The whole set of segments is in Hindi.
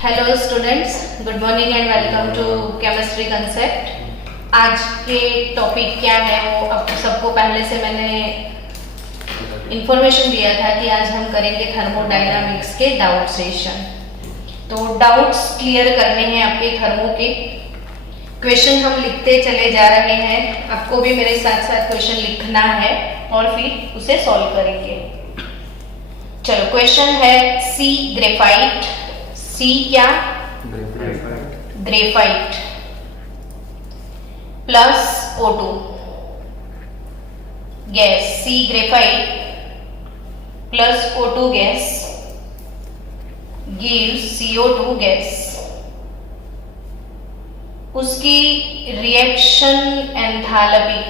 Hello students, good morning and welcome to chemistry concept. आज के टॉपिक क्या है वो अब सबको पहले से मैंने इंफॉर्मेशन दिया था कि आज हम करेंगे थर्मोडायनामिक्स के डाउट सेशन। तो डाउट्स क्लियर करने हैं आपके थर्मो के। क्वेश्चन हम लिखते चले जा रहे हैं, आपको भी मेरे साथ साथ क्वेश्चन लिखना है और फिर उसे सॉल्व करेंगे। चलो, क्वेश्चन है सी ग्रेफाइट। सी क्या? Graphite plus O2 gas. C graphite plus O2 gas gives CO2 gas. उसकी reaction enthalpy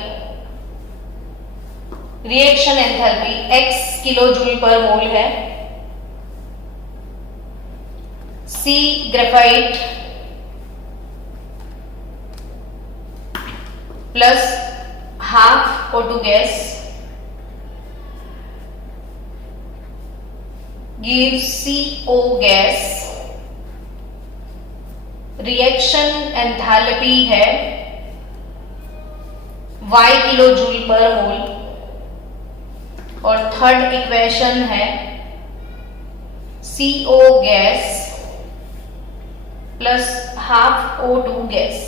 x kilo joule per mole है। C graphite plus half O2 gas gives CO gas. Reaction enthalpy है y kilo joule per mole. और थर्ड इक्वेशन है CO gas plus half O2 gas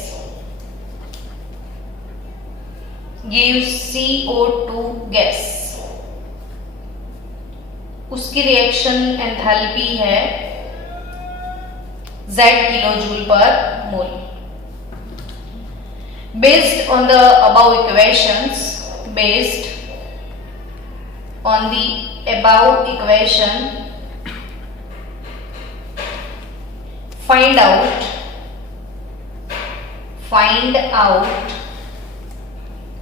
gives CO2 gas. उसकी रिएक्शन एंथैल्पी है Z kilo joule per mole. Based on the above equation, find out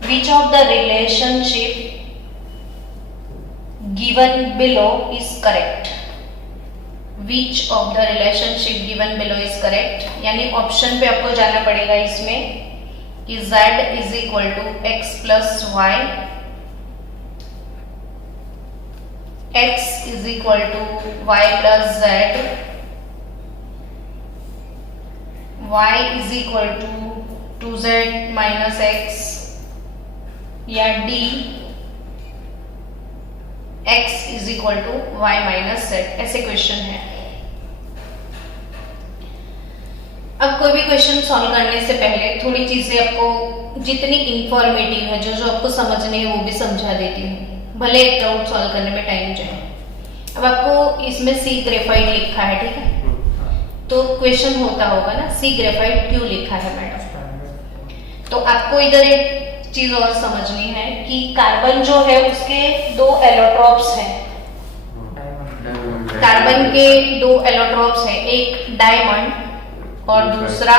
which of the relationship given below is correct। Which of the relationship given below is correct, यानी ऑप्शन पे आपको जाना पड़ेगा इसमें कि z is equal to x plus y, x is equal to y plus z, y is equal to 2z minus x, या d x is equal to y minus z। ऐसे क्वेश्चन है। अब कोई भी क्वेश्चन सॉल्व करने से पहले थोड़ी चीजें आपको जितनी इंफॉर्मेटिव है जो आपको समझनी है वो भी समझा देती हूँ, भले एक डाउट सॉल्व करने में टाइम जाए। अब आपको इसमें सी ग्रेफाइट लिखा है, ठीक है? तो क्वेश्चन होता होगा ना, सी ग्रेफाइट क्यों लिखा है मैडम? तो आपको इधर एक चीज और समझनी है कि कार्बन जो है उसके दो एलोट्रोप्स हैं। कार्बन के दो एलोट्रोप्स हैं, एक डायमंड और दूसरा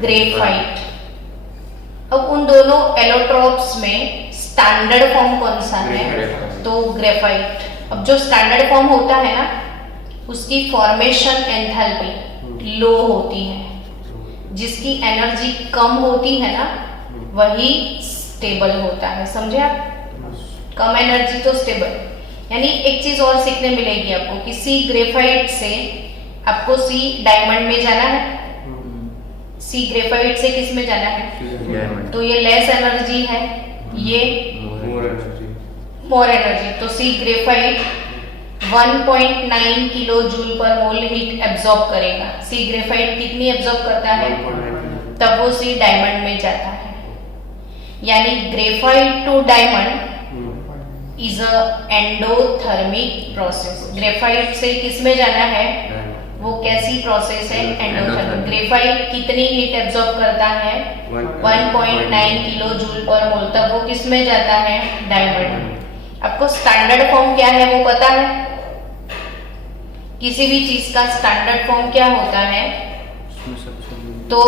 ग्रेफाइट। अब उन दोनों एलोट्रोप्स में स्टैंडर्ड फॉर्म कौन सा है? तो ग्रेफाइट। अब जो स्टैंडर्ड फॉर्म होता है ना, उसकी फॉर्मेशन एंथैल्पी लो होती है। जिसकी एनर्जी कम होती है ना वही स्टेबल होता है, समझे आप? कम एनर्जी तो स्टेबल। यानी एक चीज और सीखने मिलेगी आपको कि सी ग्रेफाइट से आपको सी डायमंड में जाना है, सी ग्रेफाइट से किस में जाना है? तो ये लेस एनर्जी है, ये मोर एनर्जी। तो सी ग्रेफाइट 1.9 किलो जूल पर मोल हीट एब्जॉर्ब करेगा। सी ग्रेफाइट कितनी एब्जॉर्ब करता है? तब वो सी डायमंड में जाता है। यानी graphite to diamond is a endothermic process. Graphite से किस में जाना है? वो कैसी प्रोसेस है? एंडोथर्मिक। ग्रेफाइट कितनी हीट एब्जॉर्ब करता है? 1.9 किलो जूल पर मोल। तब वो किस में जाता है? डायमंड। आपको स्टैंडर्ड फॉर्म क्या है वो पता है? किसी भी चीज का स्टैंडर्ड फॉर्म क्या होता है? तो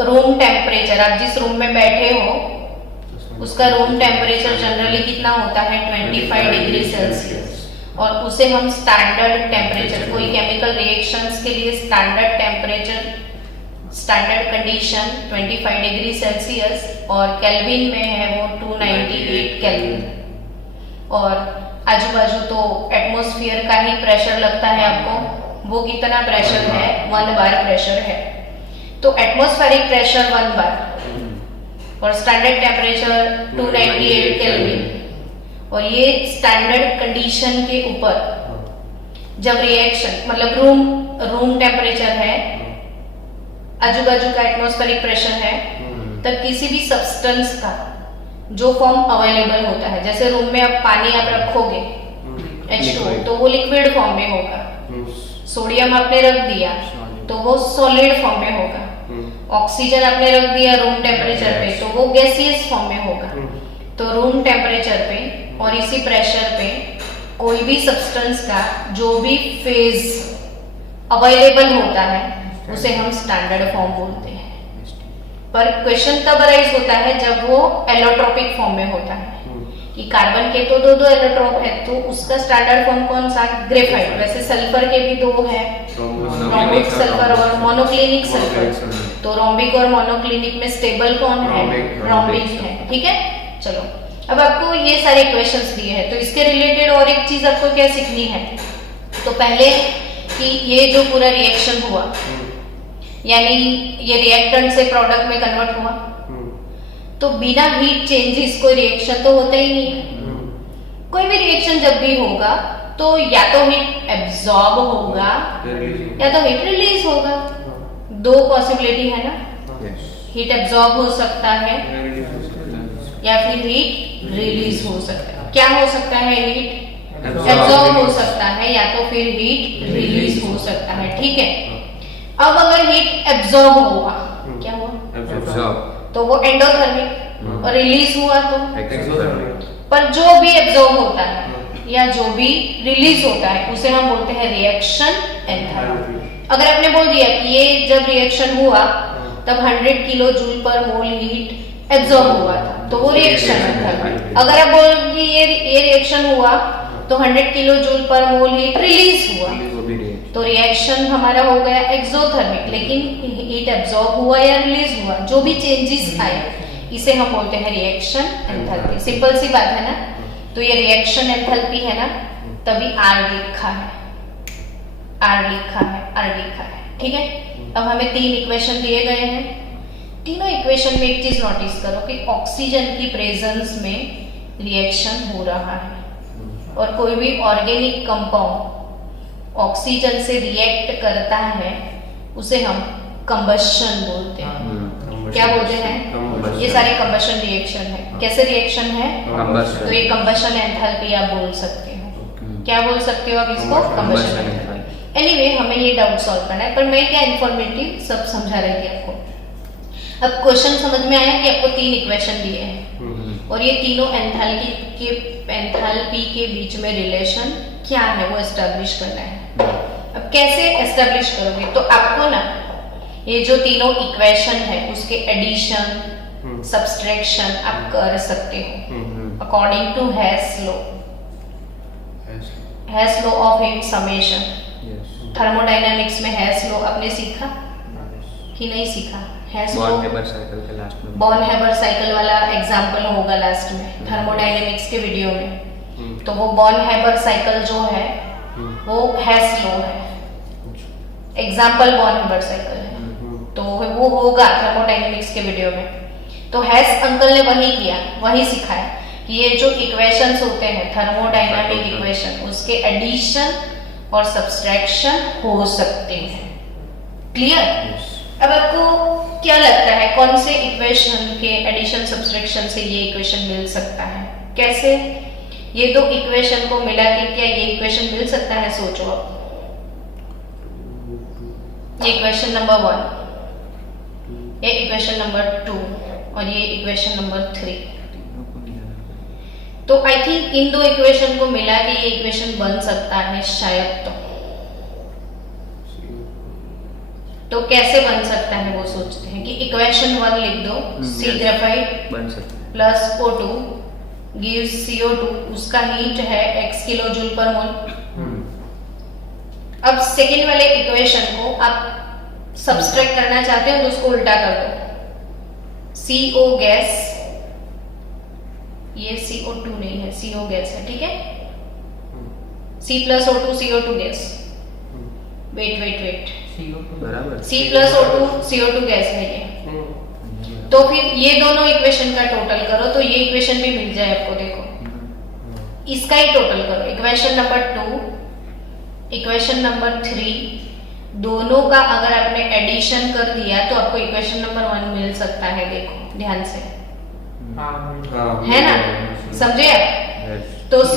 रूम टेम्परेचर, आप जिस रूम में बैठे हो उसका रूम टेम्परेचर जनरली कितना होता है? 25 डिग्री सेल्सियस। और उसे हम स्टैंडर्ड टेम्परेचर, कोई केमिकल रिएक्शंस के लिए standard temperature, standard condition 25 degree Celsius और केल्विन में है वो 298 केल्विन। और आजू बाजू तो एटमॉस्फेयर का ही प्रेशर लगता है आपको, वो कितना प्रेशर है? 1 बार प्रेशर है, तो एटमॉस्फेरिक प्रेशर 1 बार और स्टैंडर्ड टेम्परेचर 298 केल्विन, और ये स्टैंडर्ड कंडीशन के ऊपर जब रिएक्शन मतलब रूम टेम्परेचर है, आजू बाजू का एटमॉस्फेरिक प्रेशर है, तब किसी भी सब्सटेंस का जो फॉर्म अवेलेबल होता है, जैसे रूम में आप पानी आप रखोगे H2 तो वो लिक्विड फॉर्म में होगा, सोडियम आपने रख दिया तो वो सॉलिड फॉर्म में होगा, ऑक्सीजन आपने रख दिया रूम टेम्परेचर पे तो वो गैसियस फॉर्म में होगा। तो रूम टेम्परेचर पे और इसी प्रेशर पे कोई भी सब्सटेंस का जो भी फेज अवेलेबल होता है उसे हम स्टैंडर्ड फॉर्म बोलते हैं। पर क्वेश्चन तब अराइज होता है जब वो एलोट्रोपिक फॉर्म में होता है कि कार्बन के तो दो एलोट्रोप है, तो उसका स्टैंडर्ड फॉर्म कौन सा? ग्रेफाइट। वैसे सल्फर के भी 2 है, रोम्बिक सल्फर और मोनोक्लिनिक सल्फर। तो रोम्बिक और मोनोक्लिनिक में स्टेबल कौन है? रोम्बिक है। ठीक है, चलो अब आपको ये सारे इक्वेशंस दिए हैं, तो इसके रिलेटेड और एक चीज आपको क्या सीखनी है। तो पहले कि ये जो पूरा रिएक्शन हुआ, यानी ये रिएक्टेंट से प्रोडक्ट में कन्वर्ट हुआ, तो बिना हीट चेंजेस कोई रिएक्शन तो होता ही नहीं है। कोई भी रिएक्शन जब भी होगा तो या तो हीट एब्जॉर्ब होगा या तो हीट रिलीज होगा। 2 पॉसिबिलिटी है ना, हीट एब्जॉर्ब हो सकता है या फिर हीट रिलीज हो सकता है। क्या हो सकता है? हीट एब्जॉर्ब हो सकता है या तो फिर हीट रिलीज हो सकता है। ठीक है, अब अगर हीट एब्जॉर्ब हुआ, क्या हुआ? तो वो एंडोथर्मिक, और रिलीज हुआ तो एक्सोथर्मिक। पर जो भी एब्जॉर्ब होता है या जो भी रिलीज होता है उसे हम बोलते हैं रिएक्शन एंथैल्पी। अगर आपने बोल दिया कि ये जब रिएक्शन हुआ तब 100 किलो जूल पर मोल हीट एब्जॉर्ब हुआ था, तो वो रिएक्शन एंथैल्पी। अगर आप बोल कि ये रिएक्शन हुआ तो 100 किलो जूल पर मोल हीट रिलीज हुआ, तो रिएक्शन हमारा हो गया एक्सोथर्मिक। लेकिन हीट एब्जॉर्ब हुआ या रिलीज हुआ, जो भी चेंजेस आए इसे हम बोलते हैं रिएक्शन एंथैल्पी। सिंपल सी बात है ना। तो ये रिएक्शन एंथैल्पी है ना, तभी R लिखा है, R लिखा है, R लिखा है। ठीक है, अब हमें 3 इक्वेशन दिए गए हैं। तीनों इक्वेशन में एक चीज नोटिस करो कि ऑक्सीजन की प्रेजेंस में रिएक्शन हो रहा है, और कोई भी ऑर्गेनिक कंपाउंड ऑक्सीजन से रिएक्ट करता है उसे हम कंबशन बोलते हैं। क्या बोलते हैं? ये सारे कंबशन रिएक्शन है। कैसे रिएक्शन है? तो ये कंबशन एंथैल्पी आप बोल सकते हो। क्या बोल सकते हो आप इसको? Combustion enthalpy. एनीवे, हमें ये डाउट सॉल्व करना है, पर मैं क्या इन्फॉर्मेटिव सब समझा रही थी आपको। अब क्वेश्चन समझ में आया कि आपको 3 इक्वेशन दिए हैं और ये तीनों एंथैल्पी के बीच में रिलेशन क्या है वो एस्टेब्लिश करना है। अब कैसे एस्टेब्लिश करोगे? तो आपको ना ये जो तीनों इक्वेशन है उसके एडिशन सब्सट्रैक्शन आप कर सकते हो according to Hess law of heat summation. Thermodynamics में हेस लॉ आपने सीखा कि नहीं सीखा? Hess law Born Haber cycle वाला एग्जांपल होगा लास्ट में थर्मोडायनामिक्स के वीडियो में। तो वो बॉर्न हेबर साइकिल जो है वो हेस लॉ है, एग्जांपल बॉर्न हेबर साइकिल है, तो वो होगा थर्मोडायनामिक्स के वीडियो में। तो हेस अंकल ने वही किया, वही सिखाया कि ये जो इक्वेशंस होते हैं थर्मोडायनामिक इक्वेशन, उसके एडिशन और सब्सट्रैक्शन हो सकते हैं। क्लियर? अब आपको क्या लगता है कौन से इक्वेशन के एडिशन सब्सट्रैक्शन से ये इक्वेशन मिल सकता है? कैसे ये 2 इक्वेशन को मिला के क्या ये इक्वेशन मिल सकता है? सोचो आप। ये इक्वेशन नंबर 1, ये इक्वेशन नंबर 2 और ये इक्वेशन नंबर 3। तो आई थिंक इन 2 इक्वेशन को मिला के ये इक्वेशन बन सकता है शायद। तो कैसे बन सकता है वो सोचते हैं कि इक्वेशन 1 लिख दो, C ग्रेफाइट बन सकता है प्लस O2 गिव्स CO2, उसका हीट है x किलो जूल पर मोल। अब सेकेंड वाले इक्वेशन को आप सब्सट्रैक्ट करना चाहते हो तो उसको उल्टा कर दो, CO गैस, ये CO2 नहीं है, CO गैस है। ठीक है, C plus O2 CO2 gas. Weight बराबर C plus O2 CO2 gas है ये। तो फिर ये दोनों इक्वेशन का टोटल करो तो ये इक्वेशन भी मिल जाए आपको। देखो इसका ही टोटल करो, इक्वेशन नंबर 2 इक्वेशन नंबर 3 दोनों का अगर आपने एडिशन कर दिया तो आपको इक्वेशन नंबर 1 मिल सकता है। देखो ध्यान से, है ना, समझे आप? तो C,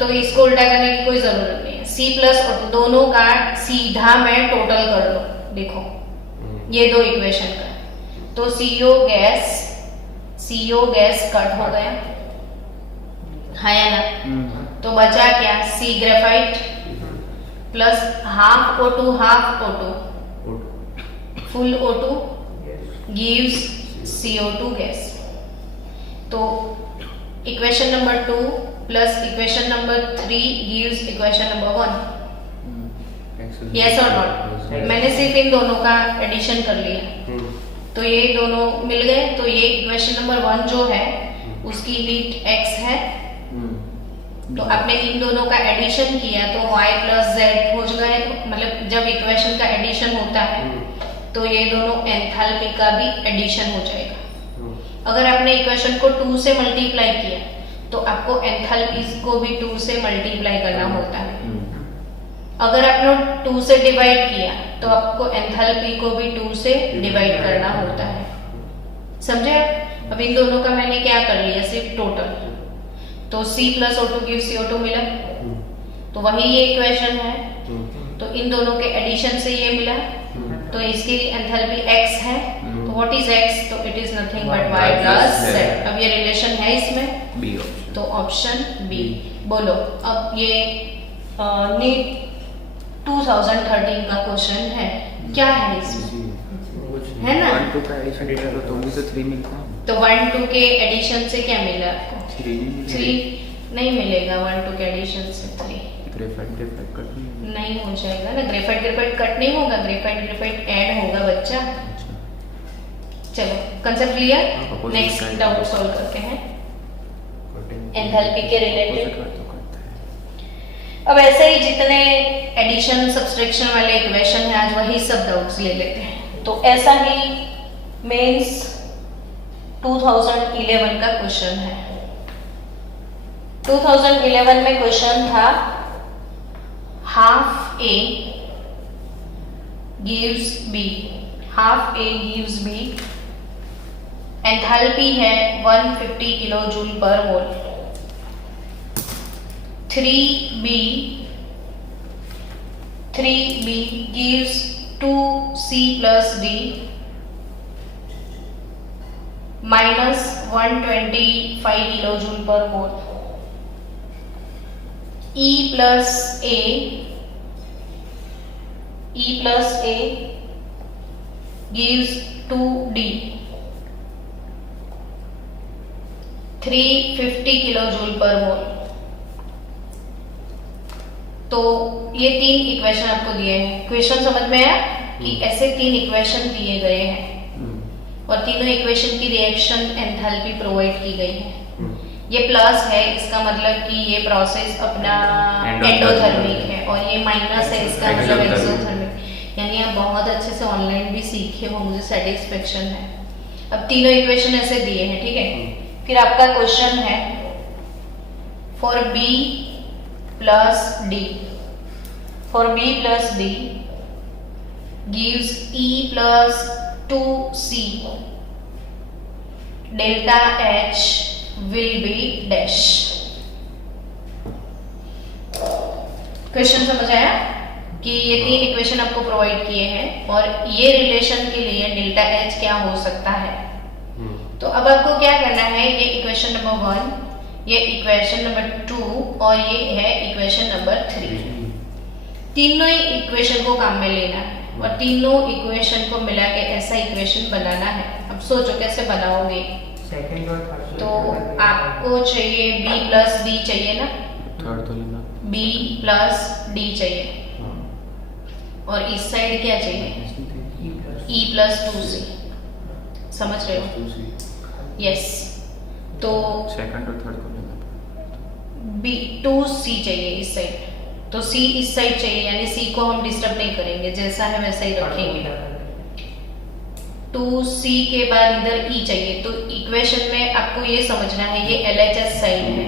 तो इसको उल्टा करने की कोई जरूरत नहीं है। C प्लस O2 दोनों का सीधा मैं टोटल कर लो। देखो ये दो इक्वेशन का, तो CO गैस कट हो गया, है या ना? तो बचा क्या? C graphite plus half O2 full O2 gives CO2 gas. तो equation number 2 plus equation number 3 gives equation number 1। Yes or not? मैंने सिर्फ इन दोनों का एडिशन कर लिया तो ये दोनों मिल गए। तो ये इक्वेशन नंबर 1 जो है उसकी हीट x है। तो आपने इन दोनों का एडिशन किया तो y प्लस z हो गए। मतलब जब इक्वेशन का एडिशन होता है तो ये दोनों एंथैल्पी का भी एडिशन हो जाएगा। अगर आपने इक्वेशन को 2 से मल्टीप्लाई किया तो आपको एंथैल्पी को भी 2 से मल्टीप्लाई करना होता है। अगर आपने 2 से डिवाइड किया तो आपको एंथैल्पी को भी 2 से डिवाइड करना होता है। समझे? अब इन दोनों का मैंने क्या कर लिया, सिर्फ टोटल। तो C plus O2 gives CO2 मिला, तो वही ये इक्वेशन है। तो इन दोनों के एडिशन से ये मिला, तो इसकी एंथैल्पी x है। तो व्हाट इज x? तो it is nothing but y plus z। अब ये रिलेशन है इसमें, बी ऑप्शन। तो ऑप्शन बी। बोलो अब ये नीट 2013 का क्वेश्चन है, क्या है इसमें, है ना? 1 2 का एडिशन करो तो भी तो 3 मिलता है। तो 1 2 के एडिशन से क्या मिला आपको? 3 नहीं मिलेगा। 1 2 के एडिशन से 3 ग्रेफाइट कट नहीं हो जाएगा ना। ग्रेफाइट कट नहीं होगा, ग्रेफाइट ऐड होगा बच्चा। चलो concept clear. Next doubt solve करते हैं एंथैल्पी के रिलेटेड। अब ऐसे ही जितने एडिशन सब्सट्रैक्शन वाले इक्वेशन है आज वही सब डाउट्स ले लेते हैं। तो ऐसा ही मेंस 2011 का क्वेश्चन है। 2011 में क्वेश्चन था half A gives B, half A gives B, enthalpy है 150 kilo joule per mole. 3B gives 2C plus D minus 125 kilo joule per mole. E plus A gives 2D 350 kilo joule per mole. तो ये 3 इक्वेशन आपको दिए हैं। क्वेश्चन समझ में आया कि ऐसे 3 इक्वेशन दिए गए हैं और तीनों इक्वेशन की रिएक्शन एंथैल्पी प्रोवाइड की गई है। ये प्लस है, इसका मतलब कि ये प्रोसेस अपना एंडोथर्मिक है, और ये माइनस है, इसका मतलब एक्सोथर्मिक। यानी आप बहुत अच्छे से ऑनलाइन भी सीखे हो, मुझे सेटिस्फेक्शन है। अब तीनों इक्वेशन ऐसे दिए हैं, ठीक है। फिर आपका क्वेश्चन है for B plus D, for B plus D gives E plus 2C delta H will be dash। Question समझ आया कि ये 3 इक्वेशन आपको प्रोवाइड किए हैं और ये रिलेशन के लिए डेल्टा H क्या हो सकता है। तो अब आपको क्या करना है, ये इक्वेशन नंबर 1, ये इक्वेशन नंबर 2 और ये है इक्वेशन नंबर 3, तीनों ही इक्वेशन को काम में लेना है और तीनों इक्वेशन को मिला के ऐसा इक्वेशन बनाना है। अब सोचो कैसे बनाओगे। तो आपको चाहिए B प्लस D चाहिए ना, थर्ड तो लेना, B प्लस D चाहिए और इस साइड क्या चाहिए, E प्लस 2C। समझ रहे हो? यस। तो सेकंड और थर्ड को लेना, B 2C चाहिए इस साइड, तो सी इस साइड चाहिए, यानी सी को हम डिस्टर्ब नहीं करेंगे, जैसा है वैसा ही रखेंगे। 2c के बाद इधर e चाहिए, तो इक्वेशन में आपको ये समझना है ये LHS साइड है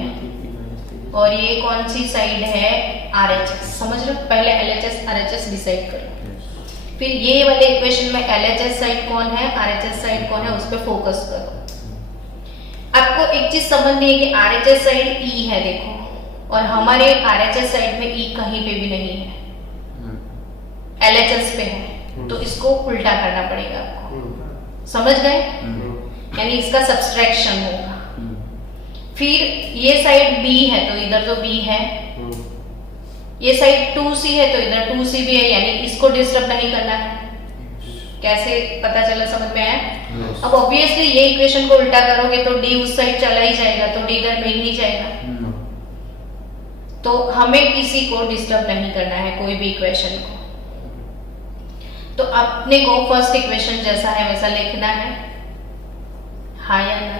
और ये कौन सी साइड है, RHS। समझ रहे हो? पहले LHS RHS डिसाइड करो, फिर ये वाले इक्वेशन में LHS साइड कौन है, RHS साइड कौन है, उस पर फोकस करो। आपको एक चीज समझनी है कि RHS साइड E है देखो, और हमारे RHS साइड में E कहीं पे भी नहीं है, LHS पे है, तो इसको उल्टा करना पड़ेगा आपको। समझ गए? यानी इसका सब्सट्रैक्शन होगा। फिर ये साइड B है तो इधर तो B है, ये साइड 2c है तो इधर 2c भी है, यानी इसको डिस्टर्ब नहीं करना है। कैसे पता चला, समझ में आया? अब ऑब्वियसली ये इक्वेशन को उल्टा करोगे तो d उस साइड चला ही जाएगा, तो d इधर मिल ही जाएगा। तो हमें किसी को डिस्टर्ब नहीं करना है, कोई भी इक्वेशन को। तो अपने को फर्स्ट इक्वेशन जैसा है वैसा लिखना है, हाँ या ना?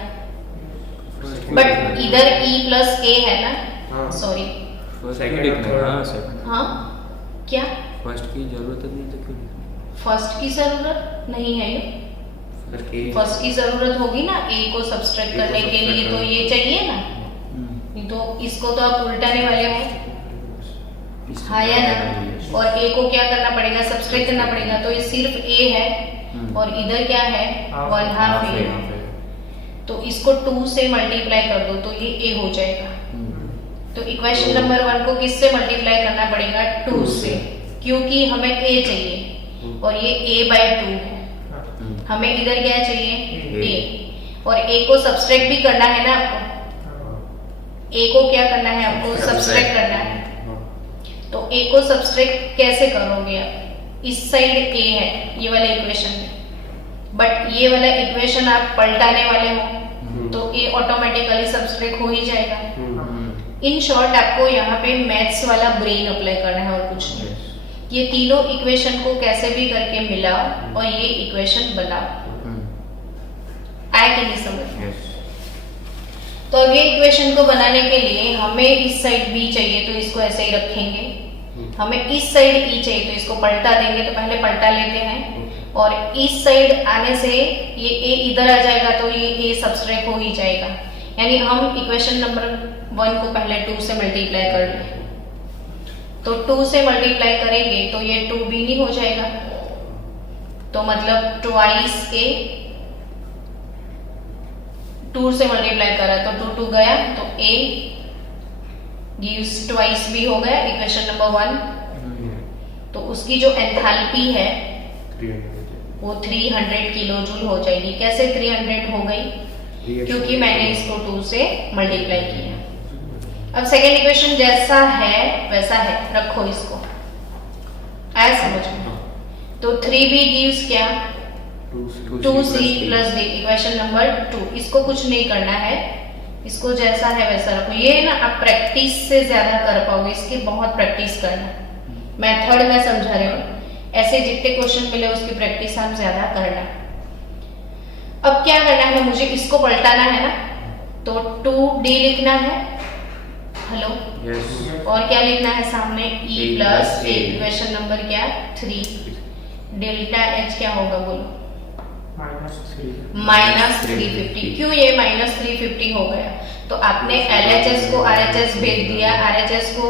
बट इधर e प्लस a है ना, सॉरी सेकंड लिखना है। हाँ सेकंड। हाँ क्या फर्स्ट की जरूरत नहीं तो क्यों लिखना? फर्स्ट की जरूरत नहीं है, ये फर्स्ट की जरूरत होगी ना, a को सब्सट्रैक्ट करने के लिए तो ये चाहिए ना, नहीं तो इसको तो आप उल्टाने वाले हो, हाँ या ना? और a को क्या करना पड़ेगा, सब्सट्रैक्ट करना पड़ेगा, तो ये सिर्फ a है और इधर क्या है, 1/2 a। तो इसको 2 से मल्टीप्लाई कर दो तो ये a हो जाएगा। तो इक्वेशन नंबर 1 को किससे मल्टीप्लाई करना पड़ेगा, 2 से, क्योंकि हमें a चाहिए और ये a/2 है। हमें इधर क्या चाहिए, a, और a को सब्सट्रैक्ट भी करना है ना आपको, a को क्या करना है आपको, सब्सट्रैक्ट करना है। तो a को सब्सट्रैक्ट कैसे करोगे आप, इस साइड a है ये वाले इक्वेशन में, बट ये वाला इक्वेशन आप पलटाने वाले हो तो a ऑटोमेटिकली सब्सट्रैक्ट हो ही जाएगा। इन शॉर्ट आपको यहाँ पे मैथ्स वाला ब्रेन अप्लाई करना है और कुछ नहीं। ये तीनों इक्वेशन को कैसे भी करके मिलाओ और ये इक्वेशन बनाओ। आया कि नहीं समझ? तो अब ये इक्वेशन को बनाने के लिए हमें इस साइड b चाहिए तो इसको ऐसे ही रखेंगे, हमें इस साइड e चाहिए तो इसको पलटा देंगे, तो पहले पलटा लेते हैं, और इस साइड आने से ये a इधर आ जाएगा तो ये a सब्सट्रैक्ट हो ही जाएगा। यानी हम इक्वेशन नंबर 1 को पहले 2 से मल्टीप्लाई कर लें, तो 2 से मल्टीप्लाई करेंगे तो ये 2b नहीं हो जाएगा, तो मतलब ट्वाइस a, 2 से मल्टीप्लाई करा तो 2 2 गया, तो a गिव्स ट्वाइस b हो गया इक्वेशन नंबर 1। तो उसकी जो एंथैल्पी है वो 300 किलो जूल हो जाएगी। कैसे 300 हो गई, क्योंकि मैंने इसको 2 से मल्टीप्लाई किया। अब सेकेंड इक्वेशन जैसा है वैसा है, रखो इसको, आया समझ में? तो 3b गिव्स क्या, 2c plus d, equation number 2। इसको कुछ नहीं करना है, इसको जैसा है वैसा रखो। ये ना आप प्रैक्टिस से ज्यादा कर पाओगे, इसकी बहुत प्रैक्टिस करना। मेथड में समझा रहे हो, ऐसे जितने क्वेश्चन मिले उसकी प्रैक्टिस आप ज्यादा करना। अब क्या करना है, मुझे इसको पलटाना है ना, तो 2d लिखना है, हेलो yes. और क्या लिखना है सामने, e plus a, equation number क्या, 3। डेल्टा h क्या होगा बोलो, -350। क्यों ये -350 हो गया, तो आपने LHS को RHS भेज दिया, RHS को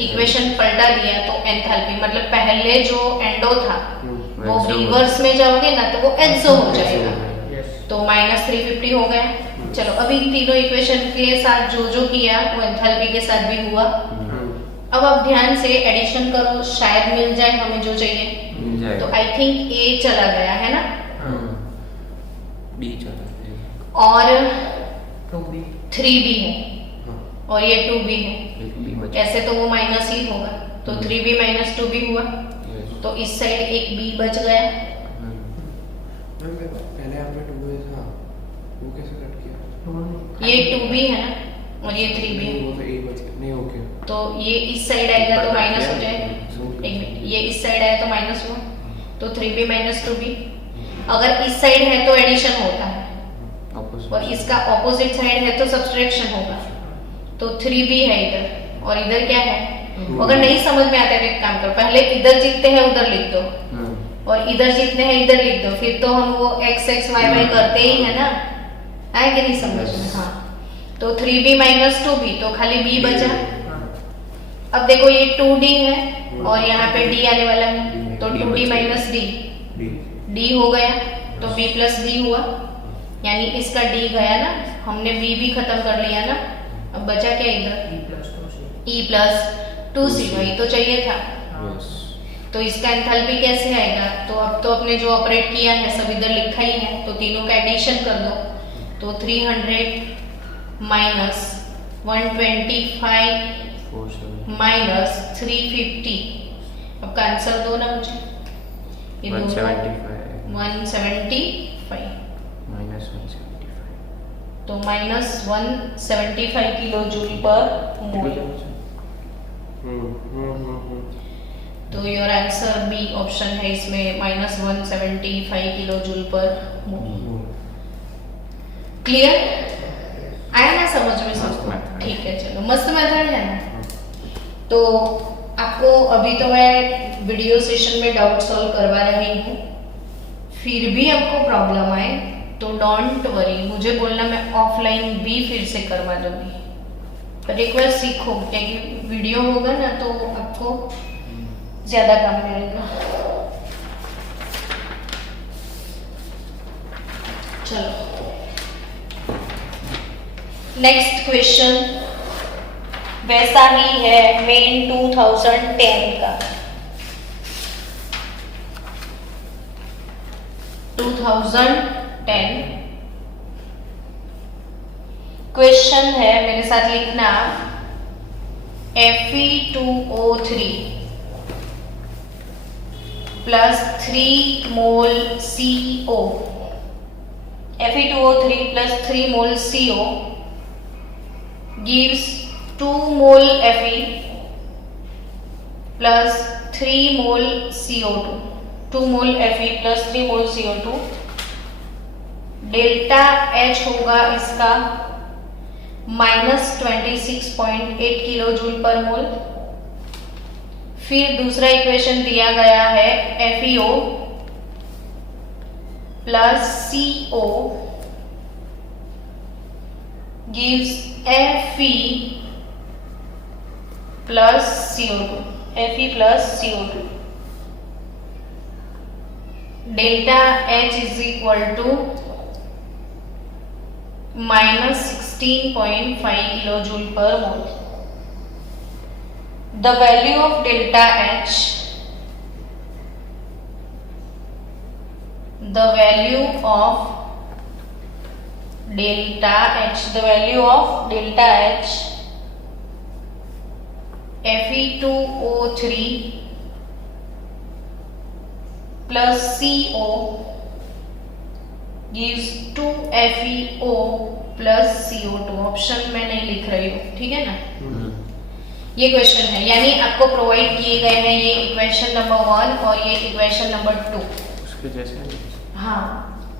इक्वेशन पलटा दिया, तो एंथैल्पी मतलब पहले जो एंडो था वो रिवर्स में जाओगे ना तो वो एक्सो हो जाएगा, तो -350 हो गया। चलो अभी तीनों इक्वेशन के साथ जो जो किया वो एंथैल्पी के साथ भी हुआ। अब आप ध्यान से एडिशन करो, शायद मिल जाए हमें जो चाहिए। तो आई थिंक a चला गया है ना, b चला गया और 3b है और ये 2b है, ऐसे तो वो माइनस ही होगा, तो 3b - 2b हुआ, तो इस साइड एक b बच गया। पहले आपने 2 था, वो कैसे कट किया? ये 2b है ना और ये 3b है, वो तो a बच गया, नहीं ओके। तो ये इस साइड आएगा तो माइनस हो जाएगा, एक मिनट, ये इस साइड आया तो माइनस हुआ, तो 3b - 2b। अगर इस साइड है तो एडिशन होता है और इसका ऑपोजिट साइड है तो सब्सट्रैक्शन होगा, तो 3b है इधर और इधर क्या है अगर नहीं समझ में आता है तो एक काम करो, पहले इधर जीतते हैं उधर लिख दो और इधर जीतते हैं इधर लिख दो, फिर तो हम वो x x y y करते ही है ना, आए कि नहीं समझ में? हाँ, तो 3b माइनस 2b, तो खाली b बचा। अब देखो ये 2d है और यहाँ पे d आने वाला है, तो 2d माइनस d, d हो गया, तो b प्लस d हुआ, यानी इसका d गया ना, हमने b भी खत्म कर लिया ना। अब बचा क्या इधर? e प्लस 2c, वही तो चाहिए था। तो इसका एंथैल्पी कैसे आएगा? तो अब तो अपने जो ऑपरेट किया है सब इधर लिखा ही है, तो तीनों का एडिशन कर दो, तो 300 माइनस 125 माइनस 350, अब का आंसर दो ना मुझे, ये 175 माइनस 175, तो minus 175 kilo joule per mole. तो योर आंसर बी ऑप्शन है इसमें, माइनस 175 किलो जूल पर मोल। क्लियर? आया ना समझ में सब? ठीक है, चलो, मस्त मेथड है ना। तो आपको अभी तो मैं वीडियो सेशन में डाउट सॉल्व करवा रही हूँ, फिर भी आपको प्रॉब्लम आए तो डोंट वरी, मुझे बोलना, मैं ऑफलाइन भी फिर से करवा दूंगी, पर एक बार सीखो, क्योंकि वीडियो होगा ना तो आपको ज्यादा काम मिलेगा। चलो नेक्स्ट क्वेश्चन वैसा ही है, मेन 2010 का, 2010 क्वेश्चन है, मेरे साथ लिखना, Fe2O3 प्लस 3 मोल CO, Fe2O3 प्लस 3 मोल CO gives 2 मोल Fe प्लस 3 मोल CO2, 2 मोल Fe प्लस 3 मोल CO2, डेल्टा H होगा इसका माइनस 26.8 किलो जूल पर मोल। फिर दूसरा इक्वेशन दिया गया है FeO plus CO gives Fe plus CO2, Fe plus CO2, delta H is equal to minus 16.5 kilo joule per mole. The value of delta H, the value of delta H, the value of delta H Fe2O3 plus CO gives 2FeO plus CO2, option में नहीं लिख रही हूँ, ठीक है ना। ये क्वेश्चन है, यानी आपको प्रोवाइड किए गए हैं ये इक्वेशन नंबर 1 और ये इक्वेशन नंबर 2, उसके जैसे। हाँ,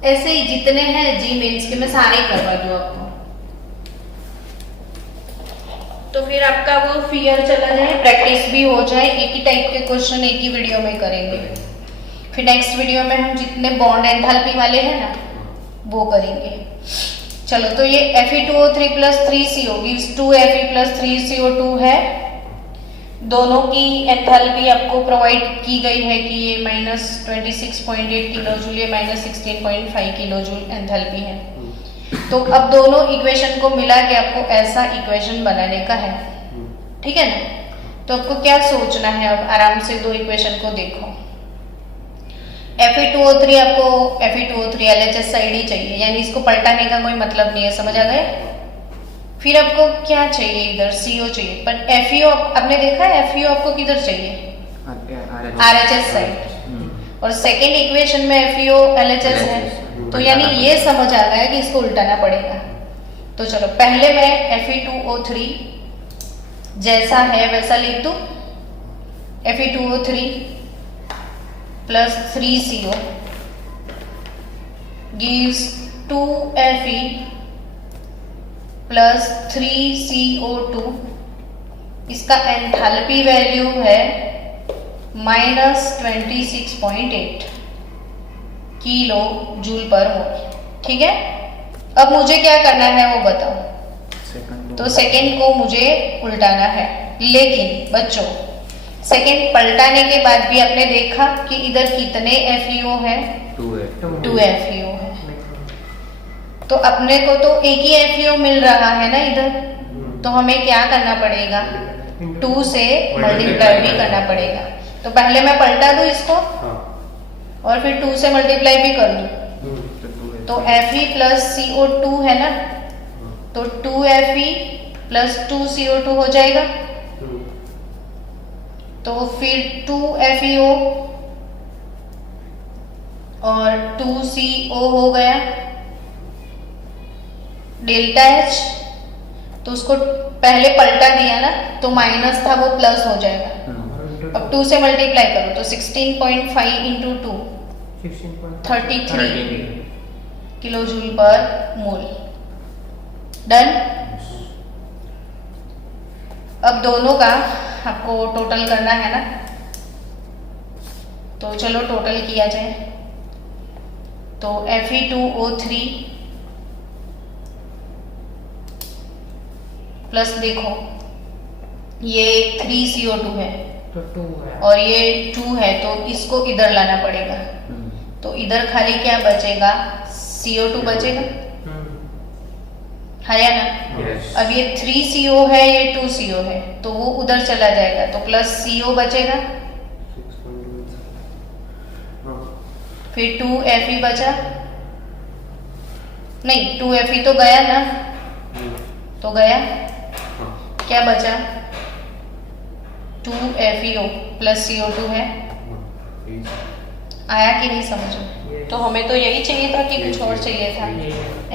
ऐसे ही जितने हैं जी मेंस के मैं सारे करवा दूं आपको, तो फिर आपका वो फियर चला जाए, प्रैक्टिस भी हो जाए, एक ही टाइप के क्वेश्चन एक ही वीडियो में करेंगे। फिर नेक्स्ट वीडियो में हम जितने बॉन्ड एंथैल्पी वाले हैं ना वो करेंगे। चलो, तो ये Fe2O3 plus 3CO gives 2Fe plus 3CO2 है, दोनों की एंथैल्पी आपको प्रोवाइड की गई है कि ये माइनस 26.8 किलो जूल, ये माइनस 16.5 किलो जूल एंथैल्पी है। तो अब दोनों इक्वेशन को मिला के आपको ऐसा इक्वेशन बनाने का है, ठीक है ना। तो आपको क्या सोचना है, अब आराम से दो इक्वेशन को देखो। Fe2O3 आपको Fe2O3 LHS साइड ही चाहिए, यानी इसको पलटाने का कोई मतलब नहीं है, समझ आ गए। फिर आपको क्या चाहिए, इधर CO चाहिए, पर FeO आपने देखा है FeO आपको किधर चाहिए, RHS साइड, और सेकेंड इक्वेशन में FeO LHS है, तो यानी ये समझ आ गया कि इसको उल्टाना पड़ेगा। तो चलो, पहले मैं Fe2O3 जैसा है वैसा लिख दूं, Fe2O3 plus 3CO gives 2Fe plus 3CO2 इसका एंथैल्पी वैल्यू है -26.8 किलो जूल पर मोल। ठीक है, अब मुझे क्या करना है वो बताओ। सेकंड तो सेकंड को मुझे उल्टाना है, लेकिन बच्चों सेकंड पलटाने के बाद भी आपने देखा कि इधर कितने FeO है, 2 है 2 FeO है। तो अपने को तो एक ही FeO मिल रहा है ना इधर, तो हमें क्या करना पड़ेगा, 2 से मल्टीप्लाई भी करना पड़ेगा। तो पहले मैं पलटा दूं इसको हाँ और फिर 2 से मल्टीप्लाई भी कर दूं, तो 2 है तो Fe प्लस CO2 है ना, तो 2Fe प्लस 2CO2 हो जाएगा। तो फिर 2FeO और 2CO हो गया, डेल्टा H, तो उसको पहले पलटा दिया ना, तो माइनस था वो प्लस हो जाएगा। अब 2 से मल्टीप्लाई करो तो 16.5 इंटू 2 33 किलो जूल पर मोल। डन। अब दोनों का आपको टोटल करना है ना, तो चलो टोटल किया जाए। तो Fe2O3 प्लस देखो ये 3CO2 है तो 2 है और ये 2 है, तो इसको इधर लाना पड़ेगा। तो इधर खाली क्या बचेगा, CO2 बचेगा, है या ना। Yes. अब ये 3CO है, ये 2CO है, तो वो उधर चला जाएगा, तो प्लस CO बचेगा, 6.2 हाँ फिर 2Fe बचा, नहीं 2Fe तो गया ना, तो गया, हाँ क्या बचा 2FeO प्लस CO2 है। आया कि नहीं समझ में? तो हमें तो यही चाहिए था कि कुछ और चाहिए था।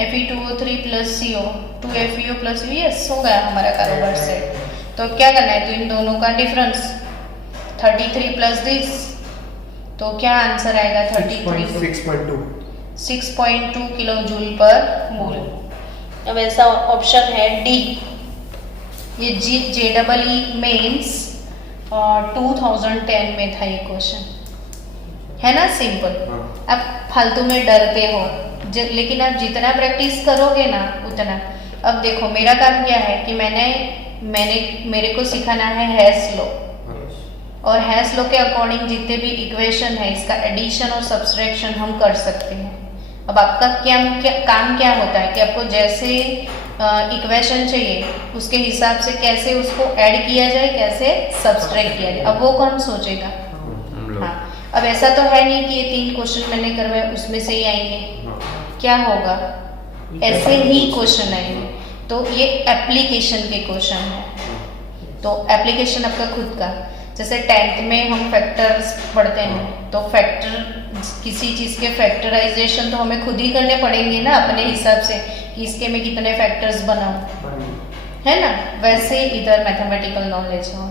Fe2O3 plus CO 2FeO plus CO, yes हो गया हमारा कारोबार सेट। तो अब क्या करना है, तो इन दोनों का डिफरेंस 33 प्लस दिस, तो क्या आंसर आएगा 33 6.2 किलो जूल पर मोल। अब ऐसा ऑप्शन है डी, ये JEE मेंस 2010 में था ये क्वेश्चन, है ना, सिंपल। हाँ। अब फालतू में डरते हो, लेकिन आप जितना प्रैक्टिस करोगे ना उतना। अब देखो मेरा काम क्या है कि मेरे को सिखाना है हैश लॉ, और हैश लॉ के अकॉर्डिंग जितने भी इक्वेशन है इसका एडिशन और सब्सट्रैक्शन हम कर सकते हैं। अब आपका काम क्या होता है कि आपको जैसे इक्वेशन चाहिए उसके हिसाब से कैसे उसको ऐड किया जाए, कैसे सब्सट्रैक्ट किया जाए, अब वो कौन सोचेगा। हम लोग हाँ, अब ऐसा तो है नहीं कि ये 3 क्वेश्चन मैंने करवाए उसमें से ही आएंगे, क्या होगा, ऐसे ही क्वेश्चन आएंगे। तो ये एप्लीकेशन के क्वेश्चन है, तो एप्लीकेशन आपका खुद का, जैसे 10th में हम फैक्टर्स पढ़ते हैं, तो फैक्टर किसी चीज़ के फैक्टराइजेशन तो हमें खुद ही करने पड़ेंगे ना अपने हिसाब से, कि इसके में कितने फैक्टर्स बनाऊं, है ना। वैसे इधर मैथमेटिकल नॉलेज हो।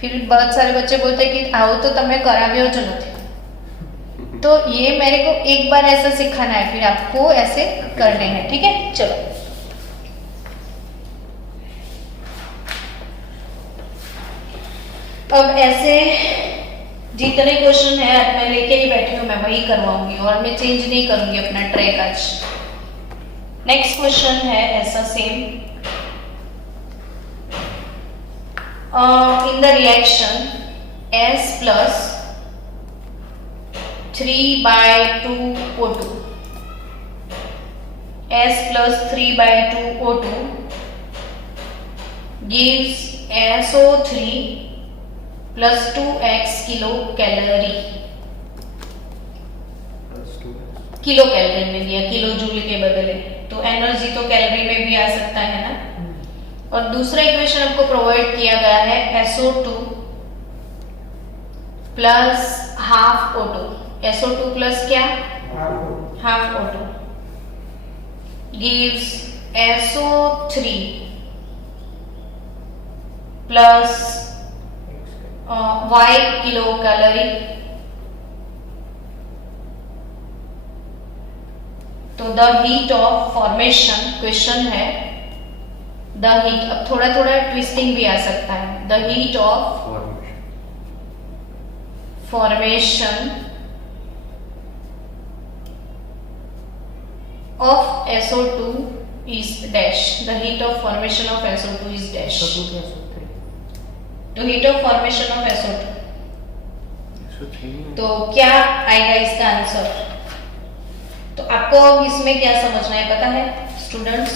फिर बहुत सारे बच्चे बोलते हैं कि आओ तो तमें कराव्यो ज नहीं, तो ये मेरे को एक बार ऐसा सिखाना है, फिर आपको ऐसे करने हैं, ठीक है। चलो अब ऐसे जितने क्वेश्चन है मैं लेके ही बैठी हूँ, मैं वही करवाऊंगी और मैं चेंज नहीं करूंगी अपना ट्रैक आज। नेक्स्ट क्वेश्चन है ऐसा same, in the reaction S plus 3/2 O2, S plus 3/2 O2 gives SO3 plus 2x kilo calorie, kilo calorie में दिया, किलो जूल के बदले, तो एनर्जी तो कैलोरी में भी आ सकता है ना। और दूसरा इक्वेशन आपको प्रोवाइड किया गया है SO2 plus half O2, SO2 plus क्या, half O2 gives SO3 plus y kilocalorie. तो the heat of formation, question है द हीट, अब थोड़ा थोड़ा ट्विस्टिंग भी आ सकता है, the heat of formation of SO2 is dash. The heat of formation of SO2 is dash. तो heat of formation of SO2, तो क्या आएगा इसका आंसर? तो आपको अब इसमें क्या समझना है पता है स्टूडेंट्स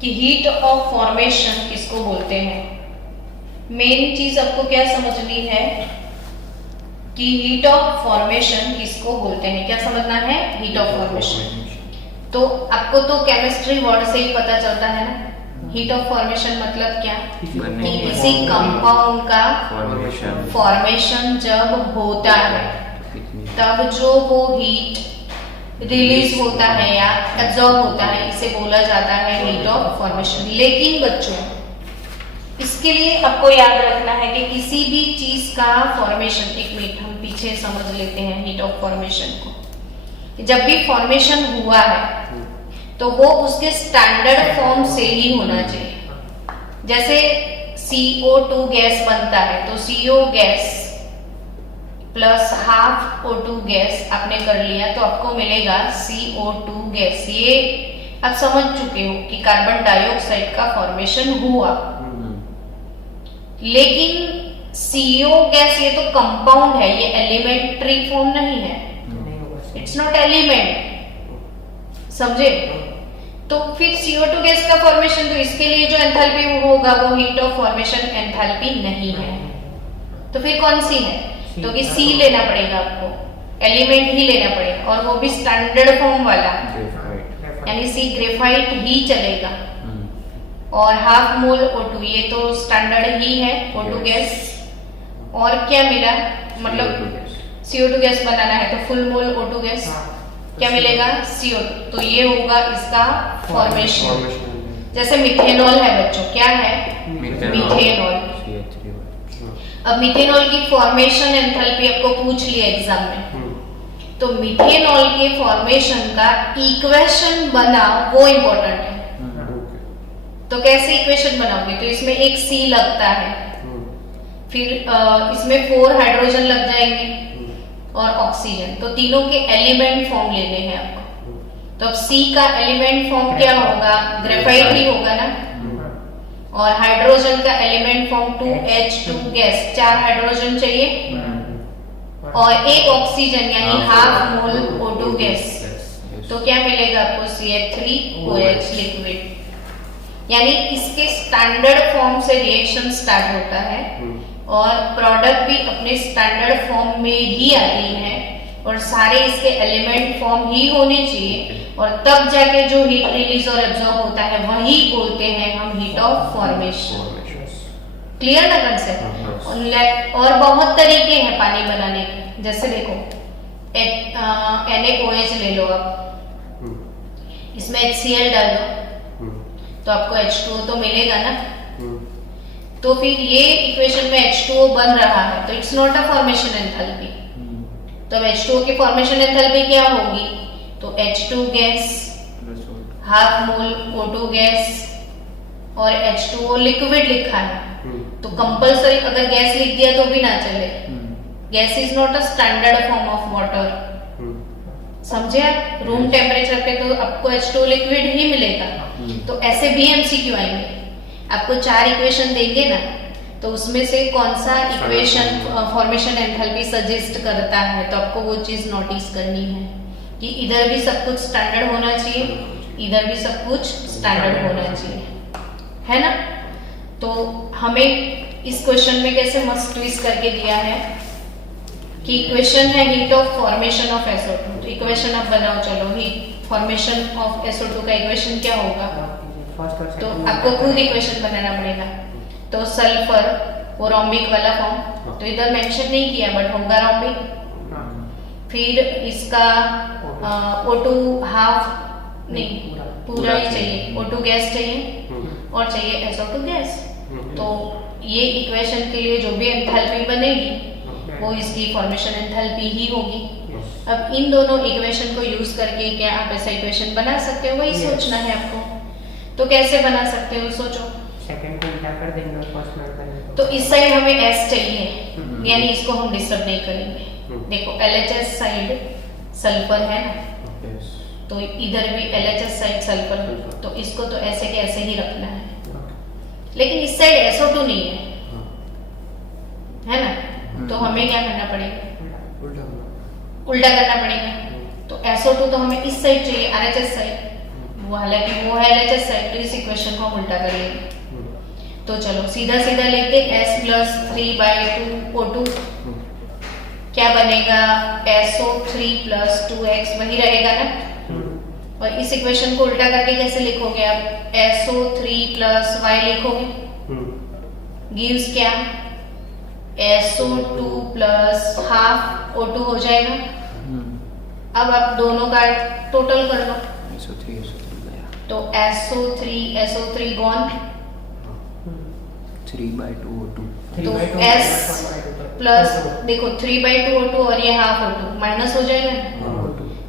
कि हीट ऑफ फॉर्मेशन किसको बोलते हैं? मेन चीज आपको क्या समझनी है कि हीट ऑफ फॉर्मेशन किसको बोलते हैं? क्या समझना है? Heat of formation. तो आपको तो केमिस्ट्री वर्ड से ही पता चलता है ना, हीट ऑफ फॉर्मेशन मतलब क्या? कि किसी कंपाउंड का फॉर्मेशन जब होता है तब जो वो हीट रिलीज होता है या एब्जॉर्ब होता है, इसे बोला जाता है हीट ऑफ फॉर्मेशन। लेकिन बच्चों इसके लिए आपको याद रखना है कि किसी भी चीज का फॉर्मेशन, एक मिनट हम पीछे समझ लेते हैं हीट ऑफ फॉर्मेशन को। जब भी फॉर्मेशन हुआ है तो वो उसके स्टैंडर्ड फॉर्म से ही होना चाहिए। जैसे CO2 गैस बनता है तो CO gas plus half O2 gas आपने कर लिया तो आपको मिलेगा CO2 गैस। ये आप समझ चुके हो कि कार्बन डाइऑक्साइड का फॉर्मेशन हुआ। लेकिन CO गैस ये तो कंपाउंड है, ये एलिमेंट्री फॉर्म नहीं है, इट्स नॉट एलिमेंट, समझे? तो फिर CO2 गैस का फॉर्मेशन, तो इसके लिए जो एंथैल्पी होगा वो हीट ऑफ फॉर्मेशन एंथैल्पी नहीं है। तो फिर कौन सी है? तो कि C लेना पड़ेगा आपको, एलिमेंट ही लेना पड़ेगा, और वो भी स्टैंडर्ड फॉर्म वाला, यानी C ग्रेफाइट ही चलेगा। और हाफ मोल O2 ये तो स्टैंडर्ड ही है O2 गैस। और क्या मिला? मतलब CO2 गैस बनाना है तो फुल मोल O2 गैस, क्या मिलेगा? CO2। तो ये होगा इसका फॉर्मेशन। जैसे मिथेनॉल है बच्चों, क्या है? मिथेनॉल। अब मिथेनॉल की फॉर्मेशन एंथैल्पी आपको पूछ लिया एग्जाम में, तो मिथेनॉल के फॉर्मेशन का इक्वेशन बना वो इंपॉर्टेंट है। तो कैसे इक्वेशन बनाओगे? तो इसमें एक C लगता है, फिर इसमें 4 हाइड्रोजन लग जाएंगे और ऑक्सीजन, तो तीनों के एलिमेंट फॉर्म लेने हैं आपको। तो अब C का एलिमेंट फॉर्म क्या होगा? ग्रेफाइट ही होगा ना। और हाइड्रोजन का element form 2H2 gas, 4 hydrogen चाहिए और एक ऑक्सीजन यानी हाफ मोल O2 गैस। तो क्या मिलेगा आपको? CH3OH liquid. यानी इसके स्टैंडर्ड फॉर्म से रिएक्शन स्टार्ट होता है और प्रोडक्ट भी अपने स्टैंडर्ड फॉर्म में ही आती है और सारे इसके एलिमेंट फॉर्म ही होने चाहिए, और तब जाके जो हीट रिलीज और एब्जॉर्ब होता है वही बोलते हैं हम हीट ऑफ फॉर्मेशन। क्लियर ना कंसेप्ट? और बहुत तरीके हैं पानी बनाने के। जैसे देखो NaOH ले लो आप, इसमें HCl डाल दो तो आपको H2O तो मिलेगा ना। तो फिर ये इक्वेशन में H2O बन रहा है तो it's not a formation enthalpy. तो H2O की फॉर्मेशन एंथैल्पी क्या होगी? तो H2 gas, half mole O2 gas और H2O लिक्विड लिखा है। तो कंपलसरी अगर गैस लिख दिया तो भी ना चले, gas is not a standard form of water, समझे आप? रूम टेम्परेचर पे तो आपको H2O लिक्विड ही मिलेगा। तो ऐसे भी MCQ आएंगे, आपको 4 इक्वेशन देंगे ना, तो उसमें से कौन सा इक्वेशन फॉर्मेशन एंथैल्पी सजेस्ट करता है, तो आपको वो चीज नोटिस करनी है कि इधर भी सब कुछ स्टैंडर्ड होना चाहिए, इधर भी सब कुछ स्टैंडर्ड होना चाहिए, है ना? तो हमें इस क्वेश्चन में कैसे मस्त ट्विस्ट करके दिया है कि इक्वेशन है heat of formation of SO2। तो इक्वेशन आप बनाओ, चलो हीट फॉर्मेशन ऑफ SO2 का इक्वेशन क्या होगा? तो आपको खुद इक्वेशन बनाना पड़ेगा। तो सल्फर वो रोम्बिक वाला फॉर्म, तो इधर मेंशन नहीं किया बट होगा रोम्बिक। फिर इसका O2 हाफ नहीं पूरा ही चाहिए, O2 गैस चाहिए और चाहिए SO2 गैस। तो ये इक्वेशन के लिए जो भी एंथैल्पी बनेगी वो इसकी फॉर्मेशन एंथैल्पी ही होगी। अब इन दोनों इक्वेशन को यूज करके क्या आप ऐसा इक्वेशन बना सकते हो, वही सोचना है आपको। तो कैसे बना सकते हो सोचो। सेकंड को उल्टा कर देंगे और फर्स्ट में करेंगे तो इस साइड हमें S चाहिए, यानी इसको हम डिस्टर्ब नहीं करेंगे। देखो LHS साइड सल्फर है ना, यस तो इधर भी LHS साइड सल्फर, तो इसको तो ऐसे के ऐसे ही रखना है। लेकिन इस साइड SO2 नहीं है, है ना, तो हमें क्या करना पड़ेगा, उल्टा उल्टा करना पड़ेगा। तो SO2 तो हमें इस साइड चाहिए, RHS साइड, वो हालांकि वो है LHS साइड, तो इस इक्वेशन को हम उल्टा कर लेंगे। तो चलो सीधा सीधा लेके S प्लस 3/2 O2 क्या बनेगा, SO3 प्लस 2X वही रहेगा ना। और इस इक्वेशन को उल्टा करके कैसे लिखोगे आप, SO3 प्लस Y लिखोगे, गिव्स क्या, SO2 प्लस हाफ O2 हो जाएगा। अब आप दोनों का टोटल कर लो, SO3 गया तो SO3 गॉन, 3/2 O2 तो S प्लस देखो 3/2 O2 और ये हाफ O2 माइनस हो जाएगा ना,